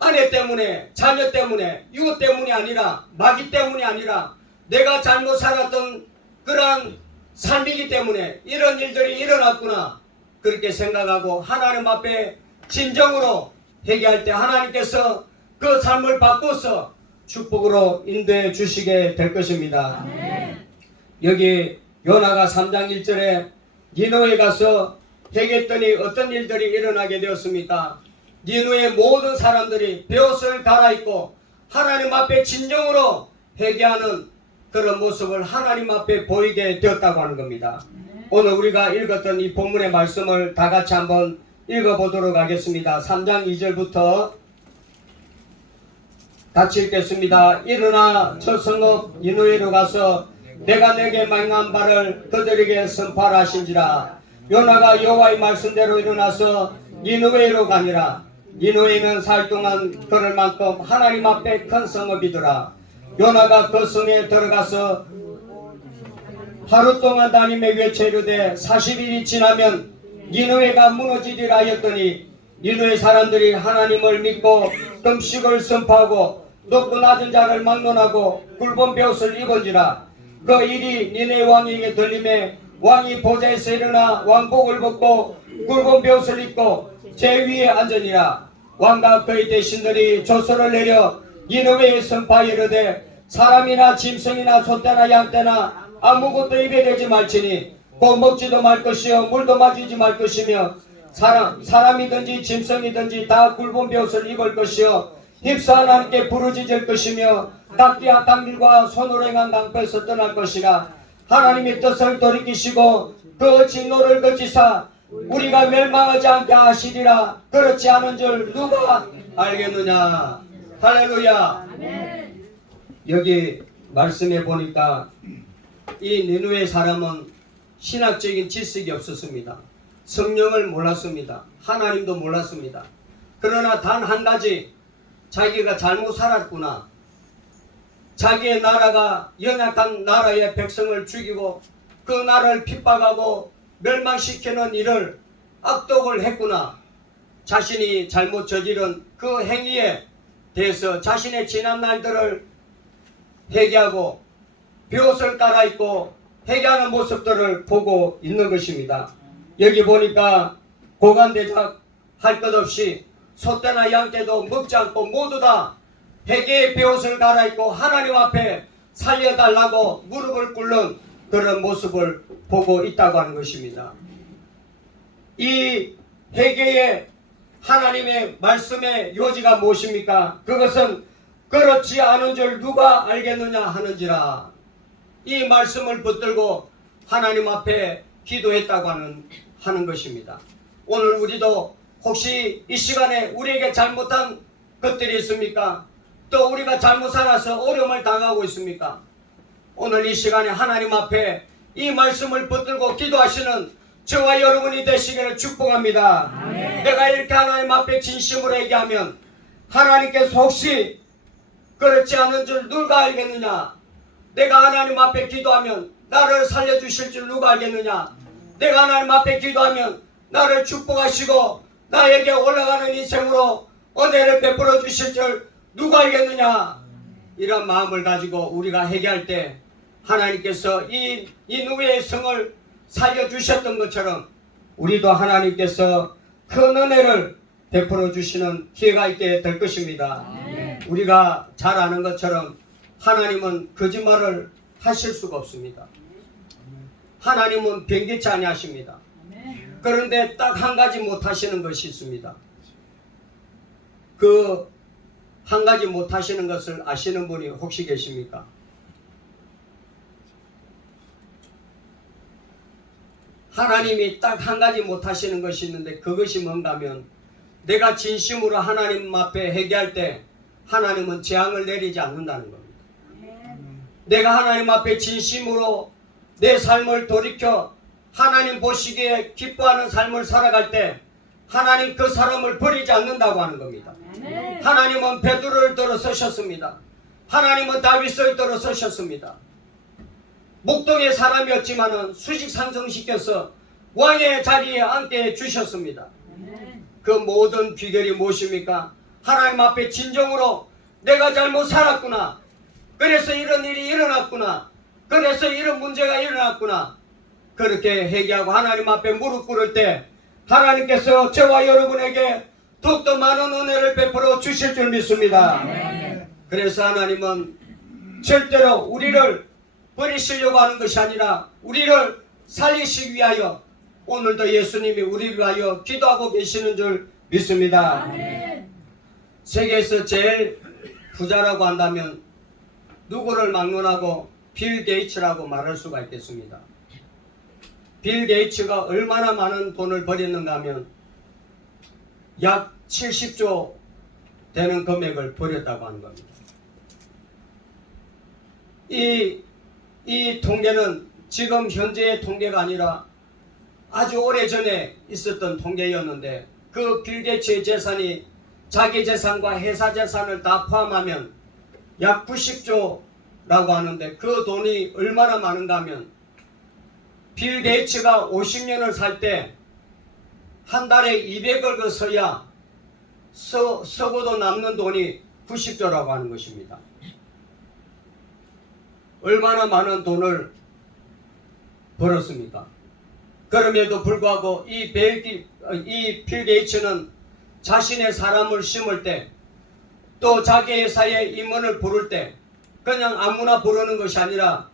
아내 때문에 자녀 때문에 이웃 때문이 아니라 마귀 때문이 아니라 내가 잘못 살았던 그러한 삶이기 때문에 이런 일들이 일어났구나 그렇게 생각하고 하나님 앞에 진정으로 회개할 때 하나님께서 그 삶을 바꿔서 축복으로 인도해 주시게 될 것입니다. 아멘. 여기 요나가 3장 1절에 니느웨에 가서 회개했더니 어떤 일들이 일어나게 되었습니까? 니느웨의 모든 사람들이 벼옷을 갈아입고 하나님 앞에 진정으로 회개하는 그런 모습을 하나님 앞에 보이게 되었다고 하는 겁니다. 오늘 우리가 읽었던 이 본문의 말씀을 다 같이 한번 읽어보도록 하겠습니다. 3장 2절부터 같이 읽겠습니다. 일어나 저 성읍 니느웨로 가서 내가 내게 명한 바를 그들에게 선포하라 하신지라. 요나가 여호와의 말씀대로 일어나서 니느웨로 가니라. 니느웨는 살 동안 걸을 만큼 하나님 앞에 큰 성읍이더라. 요나가 그 성에 들어가서 하루 동안 다니며 외쳐 이르되 40일이 지나면 니느웨가 무너지리라 하였더니 니느웨 사람들이 하나님을 믿고 금식을 선포하고 높고 낮은 자를 막론하고 굵은 벼옷을 입은지라. 그 일이 니느웨 왕에게 들림에 왕이 보좌에서 일어나 왕복을 벗고 굵은 벼옷을 입고 제 위에 앉으니라. 왕과 그의 대신들이 조서를 내려 니느웨에 선포하여 이르되 사람이나 짐승이나 소떼나 양떼나 아무것도 입에 대지 말지니 곧 먹지도 말 것이요 물도 마시지 말 것이며 사람이든지 짐승이든지 다 굵은 벼옷을 입을 것이요 힙사한 하나님께 부르짖을 것이며 각기 악한 길과 손으로 행한 강포에서 떠날 것이라. 하나님의 뜻을 돌이키시고 그 진노를 그치사 우리가 멸망하지 않게 하시리라. 그렇지 않은 줄 누가 알겠느냐. 할렐루야. 아멘. 여기 말씀해 보니까 이 니느웨 사람은 신학적인 지식이 없었습니다. 성령을 몰랐습니다. 하나님도 몰랐습니다. 그러나 단 한 가지 자기가 잘못 살았구나. 자기의 나라가 연약한 나라의 백성을 죽이고 그 나라를 핍박하고 멸망시키는 일을 악독을 했구나. 자신이 잘못 저지른 그 행위에 대해서 자신의 지난 날들을 회개하고 벼옷을 갈아입고 회개하는 모습들을 보고 있는 것입니다. 여기 보니까 고관대작 할 것 없이 소떼나 양떼도 먹지 않고 모두 다 회개의 벼옷을 갈아입고 하나님 앞에 살려달라고 무릎을 꿇는 그런 모습을 보고 있다고 하는 것입니다. 이 회개의 하나님의 말씀의 요지가 무엇입니까? 그것은 그렇지 않은 줄 누가 알겠느냐 하는지라. 이 말씀을 붙들고 하나님 앞에 기도했다고 하는 것입니다. 오늘 우리도 혹시 이 시간에 우리에게 잘못한 것들이 있습니까? 또 우리가 잘못 살아서 어려움을 당하고 있습니까? 오늘 이 시간에 하나님 앞에 이 말씀을 붙들고 기도하시는 저와 여러분이 되시기를 축복합니다. 아멘. 내가 이렇게 하나님 앞에 진심으로 얘기하면 하나님께서 혹시 그렇지 않은 줄 누가 알겠느냐? 내가 하나님 앞에 기도하면 나를 살려주실 줄 누가 알겠느냐? 내가 하나님 앞에 기도하면 나를 축복하시고 나에게 올라가는 인생으로 은혜를 베풀어 주실 줄 누가 알겠느냐? 이런 마음을 가지고 우리가 회개할 때 하나님께서 이 니느웨의 성을 살려주셨던 것처럼 우리도 하나님께서 큰 은혜를 베풀어 주시는 기회가 있게 될 것입니다. 아멘. 우리가 잘 아는 것처럼 하나님은 거짓말을 하실 수가 없습니다. 하나님은 변개치 아니하십니다. 그런데 딱 한 가지 못하시는 것이 있습니다. 그 한 가지 못하시는 것을 아시는 분이 혹시 계십니까? 하나님이 딱 한 가지 못하시는 것이 있는데 그것이 뭔가 하면 내가 진심으로 하나님 앞에 회개할 때 하나님은 재앙을 내리지 않는다는 겁니다. 내가 하나님 앞에 진심으로 내 삶을 돌이켜 하나님 보시기에 기뻐하는 삶을 살아갈 때 하나님 그 사람을 버리지 않는다고 하는 겁니다. 하나님은 베드로를 들어서셨습니다. 하나님은 다윗을 들어서셨습니다. 목동의 사람이었지만은 수직 상승시켜서 왕의 자리에 앉게 해주셨습니다. 그 모든 비결이 무엇입니까? 하나님 앞에 진정으로 내가 잘못 살았구나. 그래서 이런 일이 일어났구나. 그래서 이런 문제가 일어났구나. 그렇게 회개하고 하나님 앞에 무릎 꿇을 때 하나님께서 저와 여러분에게 더욱더 많은 은혜를 베풀어 주실 줄 믿습니다. 그래서 하나님은 절대로 우리를 버리시려고 하는 것이 아니라 우리를 살리시기 위하여 오늘도 예수님이 우리를 위하여 기도하고 계시는 줄 믿습니다. 세계에서 제일 부자라고 한다면 누구를 막론하고 빌 게이츠라고 말할 수가 있겠습니다. 빌 게이츠가 얼마나 많은 돈을 벌였는가 하면 약 70조 되는 금액을 벌였다고 하는 겁니다. 이 통계는 지금 현재의 통계가 아니라 아주 오래전에 있었던 통계였는데 그 빌 게이츠의 재산이 자기 재산과 회사 재산을 다 포함하면 약 90조라고 하는데 그 돈이 얼마나 많은가 하면 빌 게이츠가 50년을 살 때 한 달에 200억을 써야 쓰고도 남는 돈이 90조라고 하는 것입니다. 얼마나 많은 돈을 벌었습니까? 그럼에도 불구하고 이 빌 게이츠는 자신의 사람을 심을 때 또 자기 회사에 임원을 부를 때 그냥 아무나 부르는 것이 아니라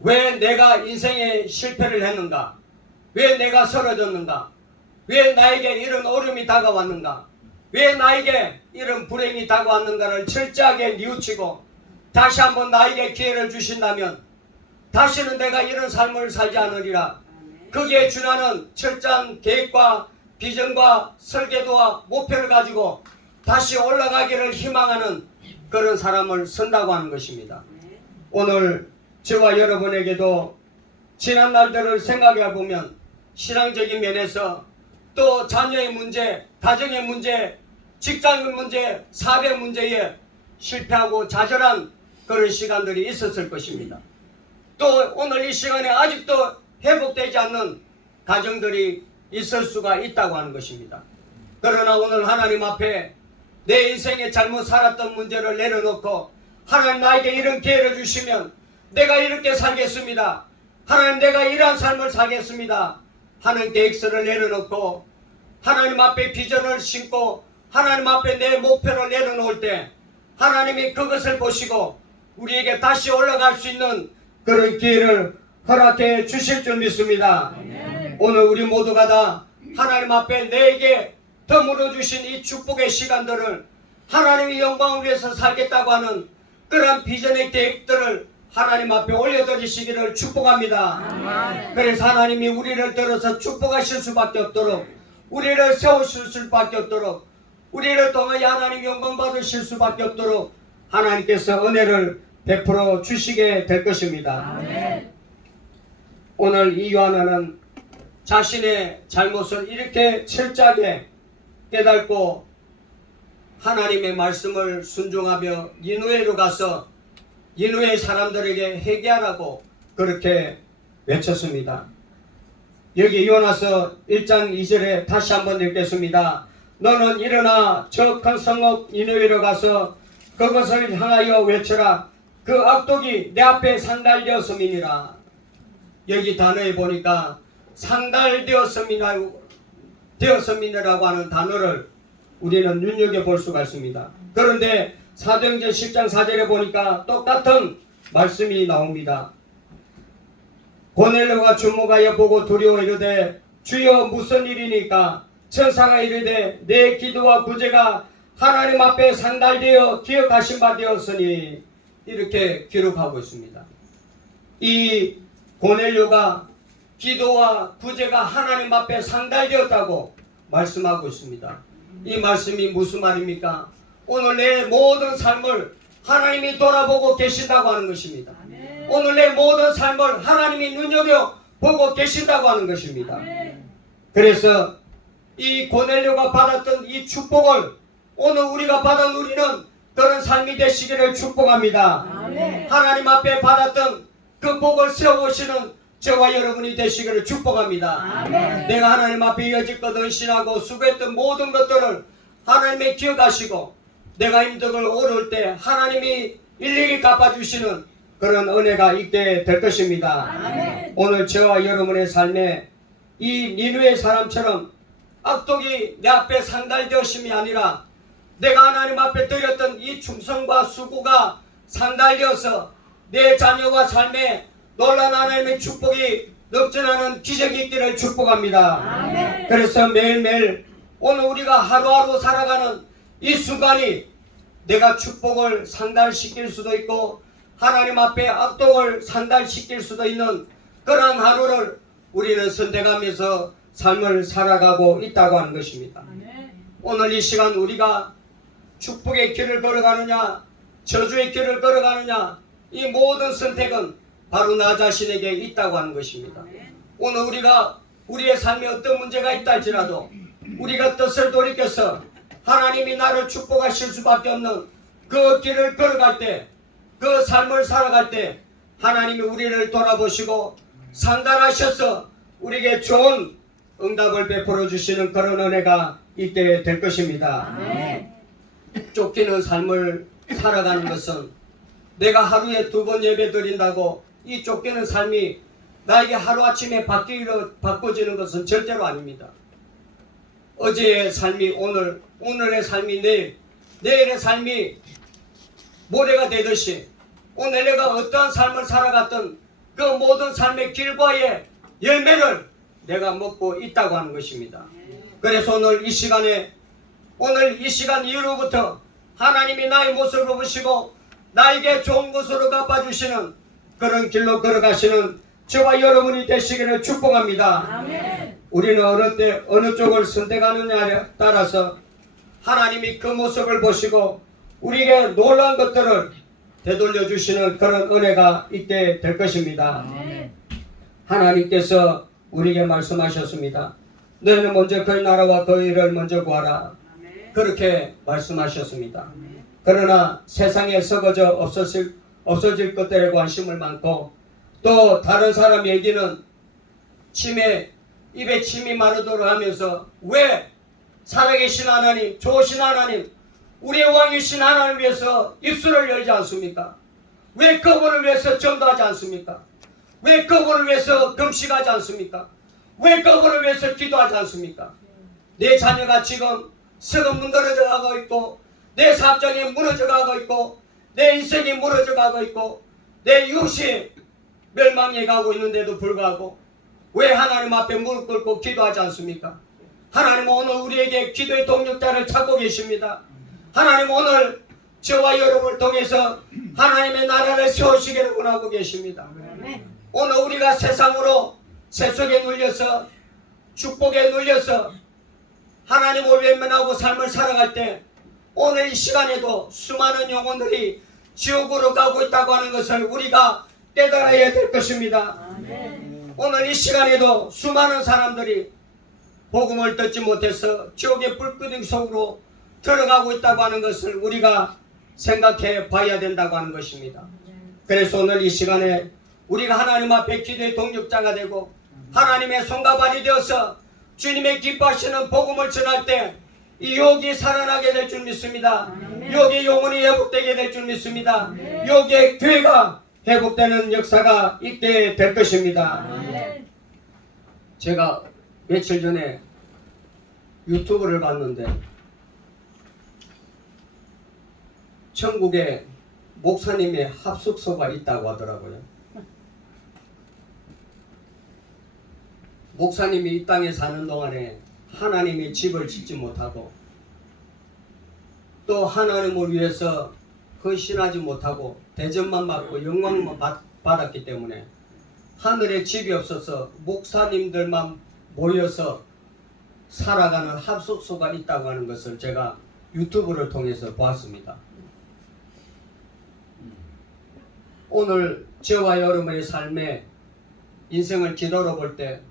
왜 내가 인생에 실패를 했는가? 왜 내가 쓰러졌는가? 왜 나에게 이런 어려움이 다가왔는가? 왜 나에게 이런 불행이 다가왔는가를 철저하게 뉘우치고 다시 한번 나에게 기회를 주신다면 다시는 내가 이런 삶을 살지 않으리라. 거기에 준하는 철저한 계획과 비전과 설계도와 목표를 가지고 다시 올라가기를 희망하는 그런 사람을 선다고 하는 것입니다. 오늘 저와 여러분에게도 지난 날들을 생각해 보면 신앙적인 면에서 또 자녀의 문제, 가정의 문제, 직장 문제, 사회 문제에 실패하고 좌절한 그런 시간들이 있었을 것입니다. 또 오늘 이 시간에 아직도 회복되지 않는 가정들이 있을 수가 있다고 하는 것입니다. 그러나 오늘 하나님 앞에 내 인생에 잘못 살았던 문제를 내려놓고 하나님 나에게 이런 기회를 주시면 내가 이렇게 살겠습니다. 하나님 내가 이러한 삶을 살겠습니다. 하는 계획서를 내려놓고 하나님 앞에 비전을 심고 하나님 앞에 내 목표를 내려놓을 때 하나님이 그것을 보시고 우리에게 다시 올라갈 수 있는 그런 기회를 허락해 주실 줄 믿습니다. 오늘 우리 모두가 다 하나님 앞에 내게 더물어 주신 이 축복의 시간들을 하나님의 영광을 위해서 살겠다고 하는 그러한 비전의 계획들을 하나님 앞에 올려드리시기를 축복합니다. 그래서 하나님이 우리를 들어서 축복하실 수밖에 없도록 우리를 세우실 수밖에 없도록 우리를 통하여 하나님 영광 받으실 수밖에 없도록 하나님께서 은혜를 베풀어 주시게 될 것입니다. 오늘 이 요한은 자신의 잘못을 이렇게 철저하게 깨닫고 하나님의 말씀을 순종하며 니느웨로 가서 니느웨 사람들에게 회개하라고 그렇게 외쳤습니다. 여기 요나서 1장 2절에 다시 한번 읽겠습니다. 너는 일어나 저 큰 성읍 니느웨로 가서 그것을 향하여 외쳐라. 그 악독이 내 앞에 상달되었음이니라. 여기 단어에 보니까 상달되었음이라고 하는 단어를 우리는 눈여겨볼 수가 있습니다. 그런데 사도행전 10장 4절에 보니까 똑같은 말씀이 나옵니다. 고넬료가 주목하여 보고 두려워 이르되 주여 무슨 일이니까? 천사가 이르되 내 기도와 구제가 하나님 앞에 상달되어 기억하신 바 되었으니, 이렇게 기록하고 있습니다. 이 고넬료가 기도와 구제가 하나님 앞에 상달되었다고 말씀하고 있습니다. 이 말씀이 무슨 말입니까? 오늘 내 모든 삶을 하나님이 돌아보고 계신다고 하는 것입니다. 오늘 내 모든 삶을 하나님이 눈여겨보고 계신다고 하는 것입니다. 그래서 이 고넬료가 받았던 이 축복을 오늘 우리가 받아 누리는 그런 삶이 되시기를 축복합니다. 하나님 앞에 받았던 그 복을 세워오시는 저와 여러분이 되시기를 축복합니다. 내가 하나님 앞에 여지껏 헌신하고 수고했던 모든 것들을 하나님이 기억하시고 내가 힘들고 어려울 때 하나님이 일일이 갚아주시는 그런 은혜가 있게 될 것입니다. 오늘 저와 여러분의 삶에 이 니느웨 사람처럼 악독이 내 앞에 상달되었음이 아니라 내가 하나님 앞에 드렸던 이 충성과 수고가 상달되어서 내 자녀와 삶에 놀라운 하나님의 축복이 넘쳐나는 기적이 있기를 축복합니다. 그래서 매일매일 오늘 우리가 하루하루 살아가는 이 순간이 내가 축복을 상달시킬 수도 있고 하나님 앞에 악독을 상달시킬 수도 있는 그러한 하루를 우리는 선택하면서 삶을 살아가고 있다고 하는 것입니다. 오늘 이 시간 우리가 축복의 길을 걸어가느냐 저주의 길을 걸어가느냐, 이 모든 선택은 바로 나 자신에게 있다고 하는 것입니다. 오늘 우리가 우리의 삶에 어떤 문제가 있다 할지라도 우리가 뜻을 돌이켜서 하나님이 나를 축복하실 수밖에 없는 그 길을 걸어갈 때, 그 삶을 살아갈 때 하나님이 우리를 돌아보시고 상달하셔서 우리에게 좋은 응답을 베풀어 주시는 그런 은혜가 있게 될 것입니다. 쫓기는 삶을 살아가는 것은 내가 하루에 2번 예배 드린다고 이 쫓기는 삶이 나에게 하루아침에 바꿔지는 것은 절대로 아닙니다. 어제의 삶이 오늘, 오늘의 삶이 내일, 내일의 삶이 모레가 되듯이 오늘 내가 어떠한 삶을 살아갔던 그 모든 삶의 길과의 열매를 내가 먹고 있다고 하는 것입니다. 그래서 오늘 이 시간에, 오늘 이 시간 이후로부터 하나님이 나의 모습을 보시고 나에게 좋은 것으로 갚아주시는 그런 길로 걸어가시는 저와 여러분이 되시기를 축복합니다. 우리는 어느 때 어느 쪽을 선택하느냐에 따라서 하나님이 그 모습을 보시고 우리에게 놀라운 것들을 되돌려 주시는 그런 은혜가 있게 될 것입니다. 하나님께서 우리에게 말씀하셨습니다. 너희는 먼저 그의 나라와 그의 일을 먼저 구하라. 그렇게 말씀하셨습니다. 그러나 세상에 썩어져 없어질 것들에 관심을 많고 또 다른 사람 얘기는 입에 침이 마르도록 하면서 왜 살아계신 하나님, 좋으신 하나님, 우리의 왕이신 하나님을 위해서 입술을 열지 않습니까? 왜 그분을 위해서 전도하지 않습니까? 왜 그분을 위해서 금식하지 않습니까? 왜 그분을 위해서 기도하지 않습니까? 내 자녀가 지금 썩어 무너져 가고 있고 내 사업장이 무너져 가고 있고 내 인생이 무너져 가고 있고 내 이웃이 멸망해 가고 있는데도 불구하고 왜 하나님 앞에 무릎 꿇고 기도하지 않습니까? 하나님은 오늘 우리에게 기도의 동력자를 찾고 계십니다. 하나님은 오늘 저와 여러분을 통해서 하나님의 나라를 세우시기를 원하고 계십니다. 오늘 우리가 세상으로 세속에 눌려서 축복에 눌려서 하나님을 외면하고 삶을 살아갈 때 오늘 이 시간에도 수많은 영혼들이 지옥으로 가고 있다고 하는 것을 우리가 깨달아야 될 것입니다. 오늘 이 시간에도 수많은 사람들이 복음을 듣지 못해서 지옥의 불끄덩이 속으로 들어가고 있다고 하는 것을 우리가 생각해 봐야 된다고 하는 것입니다. 그래서 오늘 이 시간에 우리가 하나님 앞에 기도의 동력자가 되고 하나님의 손과 발이 되어서 주님의 기뻐하시는 복음을 전할 때 이 유혹이 살아나게 될 줄 믿습니다. 유혹의 영혼이 회복되게 될 줄 믿습니다. 유혹의 교회가 회복되는 역사가 있게 될 것입니다. 제가 며칠 전에 유튜브를 봤는데 천국에 목사님의 합숙소가 있다고 하더라고요. 목사님이 이 땅에 사는 동안에 하나님이 집을 짓지 못하고 또 하나님을 위해서 헌신하지 못하고 대접만 받고 영광만 받았기 때문에 하늘에 집이 없어서 목사님들만 모여서 살아가는 합숙소가 있다고 하는 것을 제가 유튜브를 통해서 보았습니다. 오늘 저와 여러분의 삶에 인생을 뒤돌아볼 때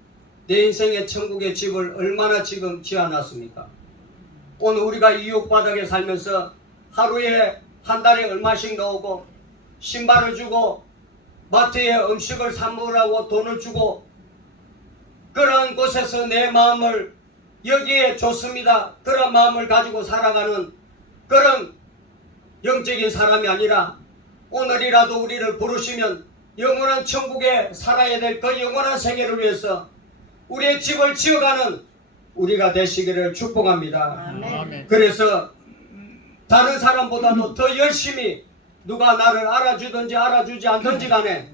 내 인생의 천국의 집을 얼마나 지금 지어놨습니까? 오늘 우리가 이웃바닥에 살면서 하루에 한 달에 얼마씩 넣고 신발을 주고 마트에 음식을 사 먹으라고 돈을 주고 그러한 곳에서 내 마음을 여기에 줬습니다. 그런 마음을 가지고 살아가는 그런 영적인 사람이 아니라 오늘이라도 우리를 부르시면 영원한 천국에 살아야 될 그 영원한 세계를 위해서 우리의 집을 지어가는 우리가 되시기를 축복합니다. 아멘. 그래서 다른 사람보다도 더 열심히 누가 나를 알아주든지 알아주지 않든지 간에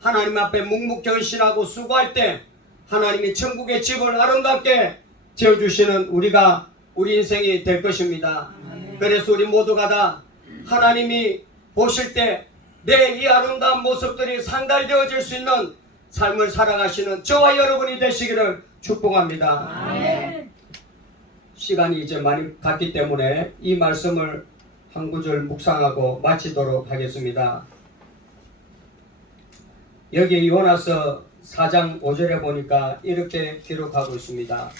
하나님 앞에 묵묵견신하고 수고할 때 하나님이 천국의 집을 아름답게 지어주시는 우리 인생이 될 것입니다. 그래서 우리 모두가 다 하나님이 보실 때 내 이 아름다운 모습들이 상달되어질 수 있는 삶을 살아가시는 저와 여러분이 되시기를 축복합니다. 아멘. 시간이 이제 많이 갔기 때문에 이 말씀을 한 구절 묵상하고 마치도록 하겠습니다. 여기 요나서 4장 5절에 보니까 이렇게 기록하고 있습니다.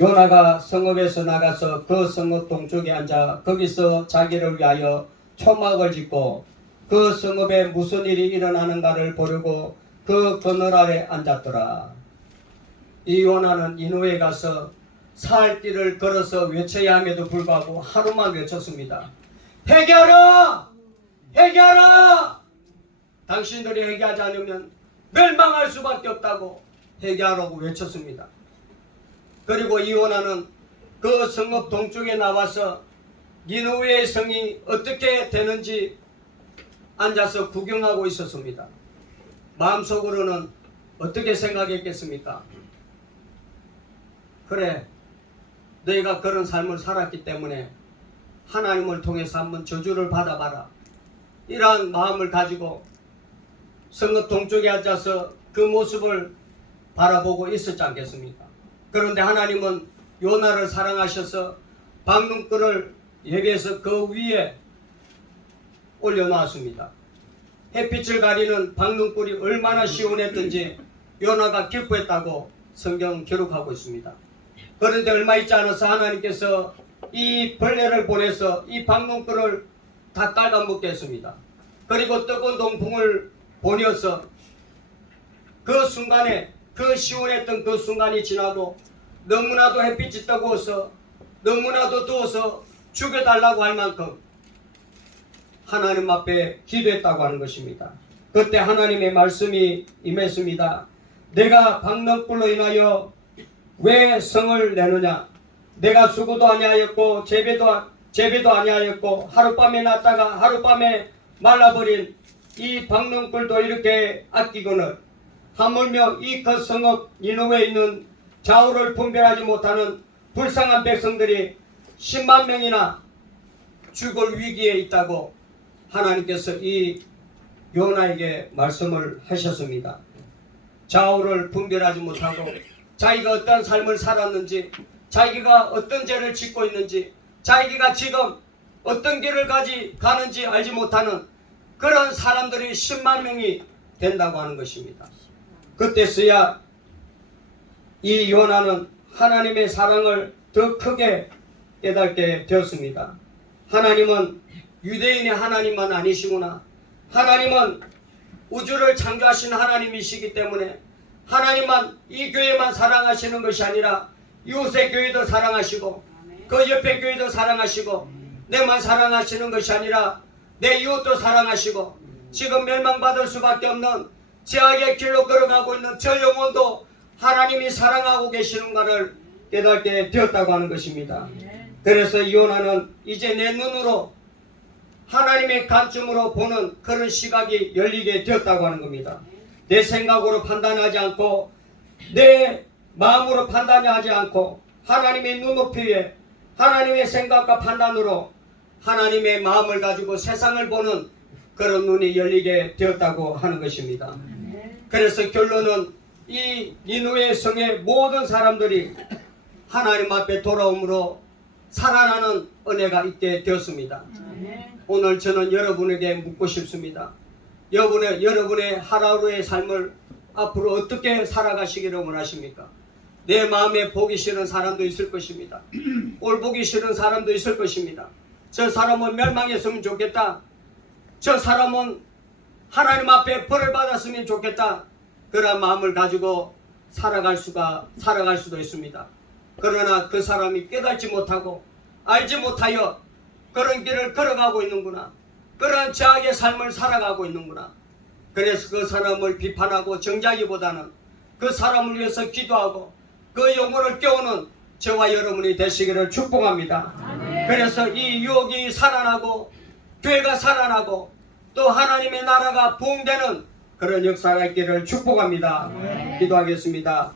요나가 성읍에서 나가서 그 성읍 동쪽에 앉아 거기서 자기를 위하여 초막을 짓고 그 성읍에 무슨 일이 일어나는가를 보려고 그 그늘 아래 앉았더라. 이 요나는 니느웨에 가서 사흘 길을 걸어서 외쳐야 함에도 불구하고 하루만 외쳤습니다. 회개하라! 회개하라! 당신들이 회개하지 않으면 멸망할 수밖에 없다고 회개하라고 외쳤습니다. 그리고 이 요나는 그 성읍 동쪽에 나와서 니느웨의 성이 어떻게 되는지 앉아서 구경하고 있었습니다. 마음속으로는 어떻게 생각했겠습니까? 그래, 너희가 그런 삶을 살았기 때문에 하나님을 통해서 한번 저주를 받아봐라. 이러한 마음을 가지고 성읍 동쪽에 앉아서 그 모습을 바라보고 있었지 않겠습니까? 그런데 하나님은 요나를 사랑하셔서 방눈불을 여기에서 그 위에 올려놓았습니다. 햇빛을 가리는 방눈불이 얼마나 시원했던지 요나가 기뻐했다고 성경 기록하고 있습니다. 그런데 얼마 있지 않아서 하나님께서 이 벌레를 보내서 이 방눈불을 다 깔아먹게 했습니다. 그리고 뜨거운 동풍을 보내서 그 순간에 그 시원했던 그 순간이 지나고 너무나도 햇빛이 뜨거워서 너무나도 더워서 죽여달라고 할 만큼 하나님 앞에 기도했다고 하는 것입니다. 그때 하나님의 말씀이 임했습니다. 내가 방랑불로 인하여 왜 성을 내느냐? 내가 수고도 아니하였고 재배도 아니하였고 하룻밤에 났다가 하룻밤에 말라버린 이 방랑불도 이렇게 아끼거늘 하물며 이 그 성읍 니느웨에 있는 좌우를 분별하지 못하는 불쌍한 백성들이 10만 명이나 죽을 위기에 있다고 하나님께서 이 요나에게 말씀을 하셨습니다. 좌우를 분별하지 못하고 자기가 어떤 삶을 살았는지, 자기가 어떤 죄를 짓고 있는지, 자기가 지금 어떤 길을 가는지 알지 못하는 그런 사람들이 10만 명이 된다고 하는 것입니다. 그때서야 이 요나는 하나님의 사랑을 더 크게 깨닫게 되었습니다. 하나님은 유대인의 하나님만 아니시구나. 하나님은 우주를 창조하신 하나님이시기 때문에 하나님만 이 교회만 사랑하시는 것이 아니라 이웃의 교회도 사랑하시고 그 옆에 교회도 사랑하시고 내만 사랑하시는 것이 아니라 내 이웃도 사랑하시고 지금 멸망받을 수밖에 없는 죄악의 길로 걸어가고 있는 저 영혼도 하나님이 사랑하고 계시는 것을 깨닫게 되었다고 하는 것입니다. 그래서 요나는 이제 내 눈으로 하나님의 관점으로 보는 그런 시각이 열리게 되었다고 하는 겁니다. 내 생각으로 판단하지 않고 내 마음으로 판단하지 않고 하나님의 눈높이에 하나님의 생각과 판단으로 하나님의 마음을 가지고 세상을 보는 그런 눈이 열리게 되었다고 하는 것입니다. 그래서 결론은 이 니느웨 성의 모든 사람들이 하나님 앞에 돌아옴으로 살아나는 은혜가 있게 되었습니다. 오늘 저는 여러분에게 묻고 싶습니다. 여러분의 하루하루의 삶을 앞으로 어떻게 살아가시기를 원하십니까? 내 마음에 보기 싫은 사람도 있을 것입니다. 꼴 보기 싫은 사람도 있을 것입니다. 저 사람은 멸망했으면 좋겠다. 저 사람은 하나님 앞에 벌을 받았으면 좋겠다. 그런 마음을 가지고 살아갈 수도 있습니다. 그러나 그 사람이 깨닫지 못하고 알지 못하여 그런 길을 걸어가고 있는구나. 그런 죄악의 삶을 살아가고 있는구나. 그래서 그 사람을 비판하고 정죄하기보다는 그 사람을 위해서 기도하고 그 영혼을 깨우는 저와 여러분이 되시기를 축복합니다. 그래서 이 유혹이 살아나고 교회가 살아나고 또 하나님의 나라가 부흥되는 그런 역사가 있기를 축복합니다. 기도하겠습니다.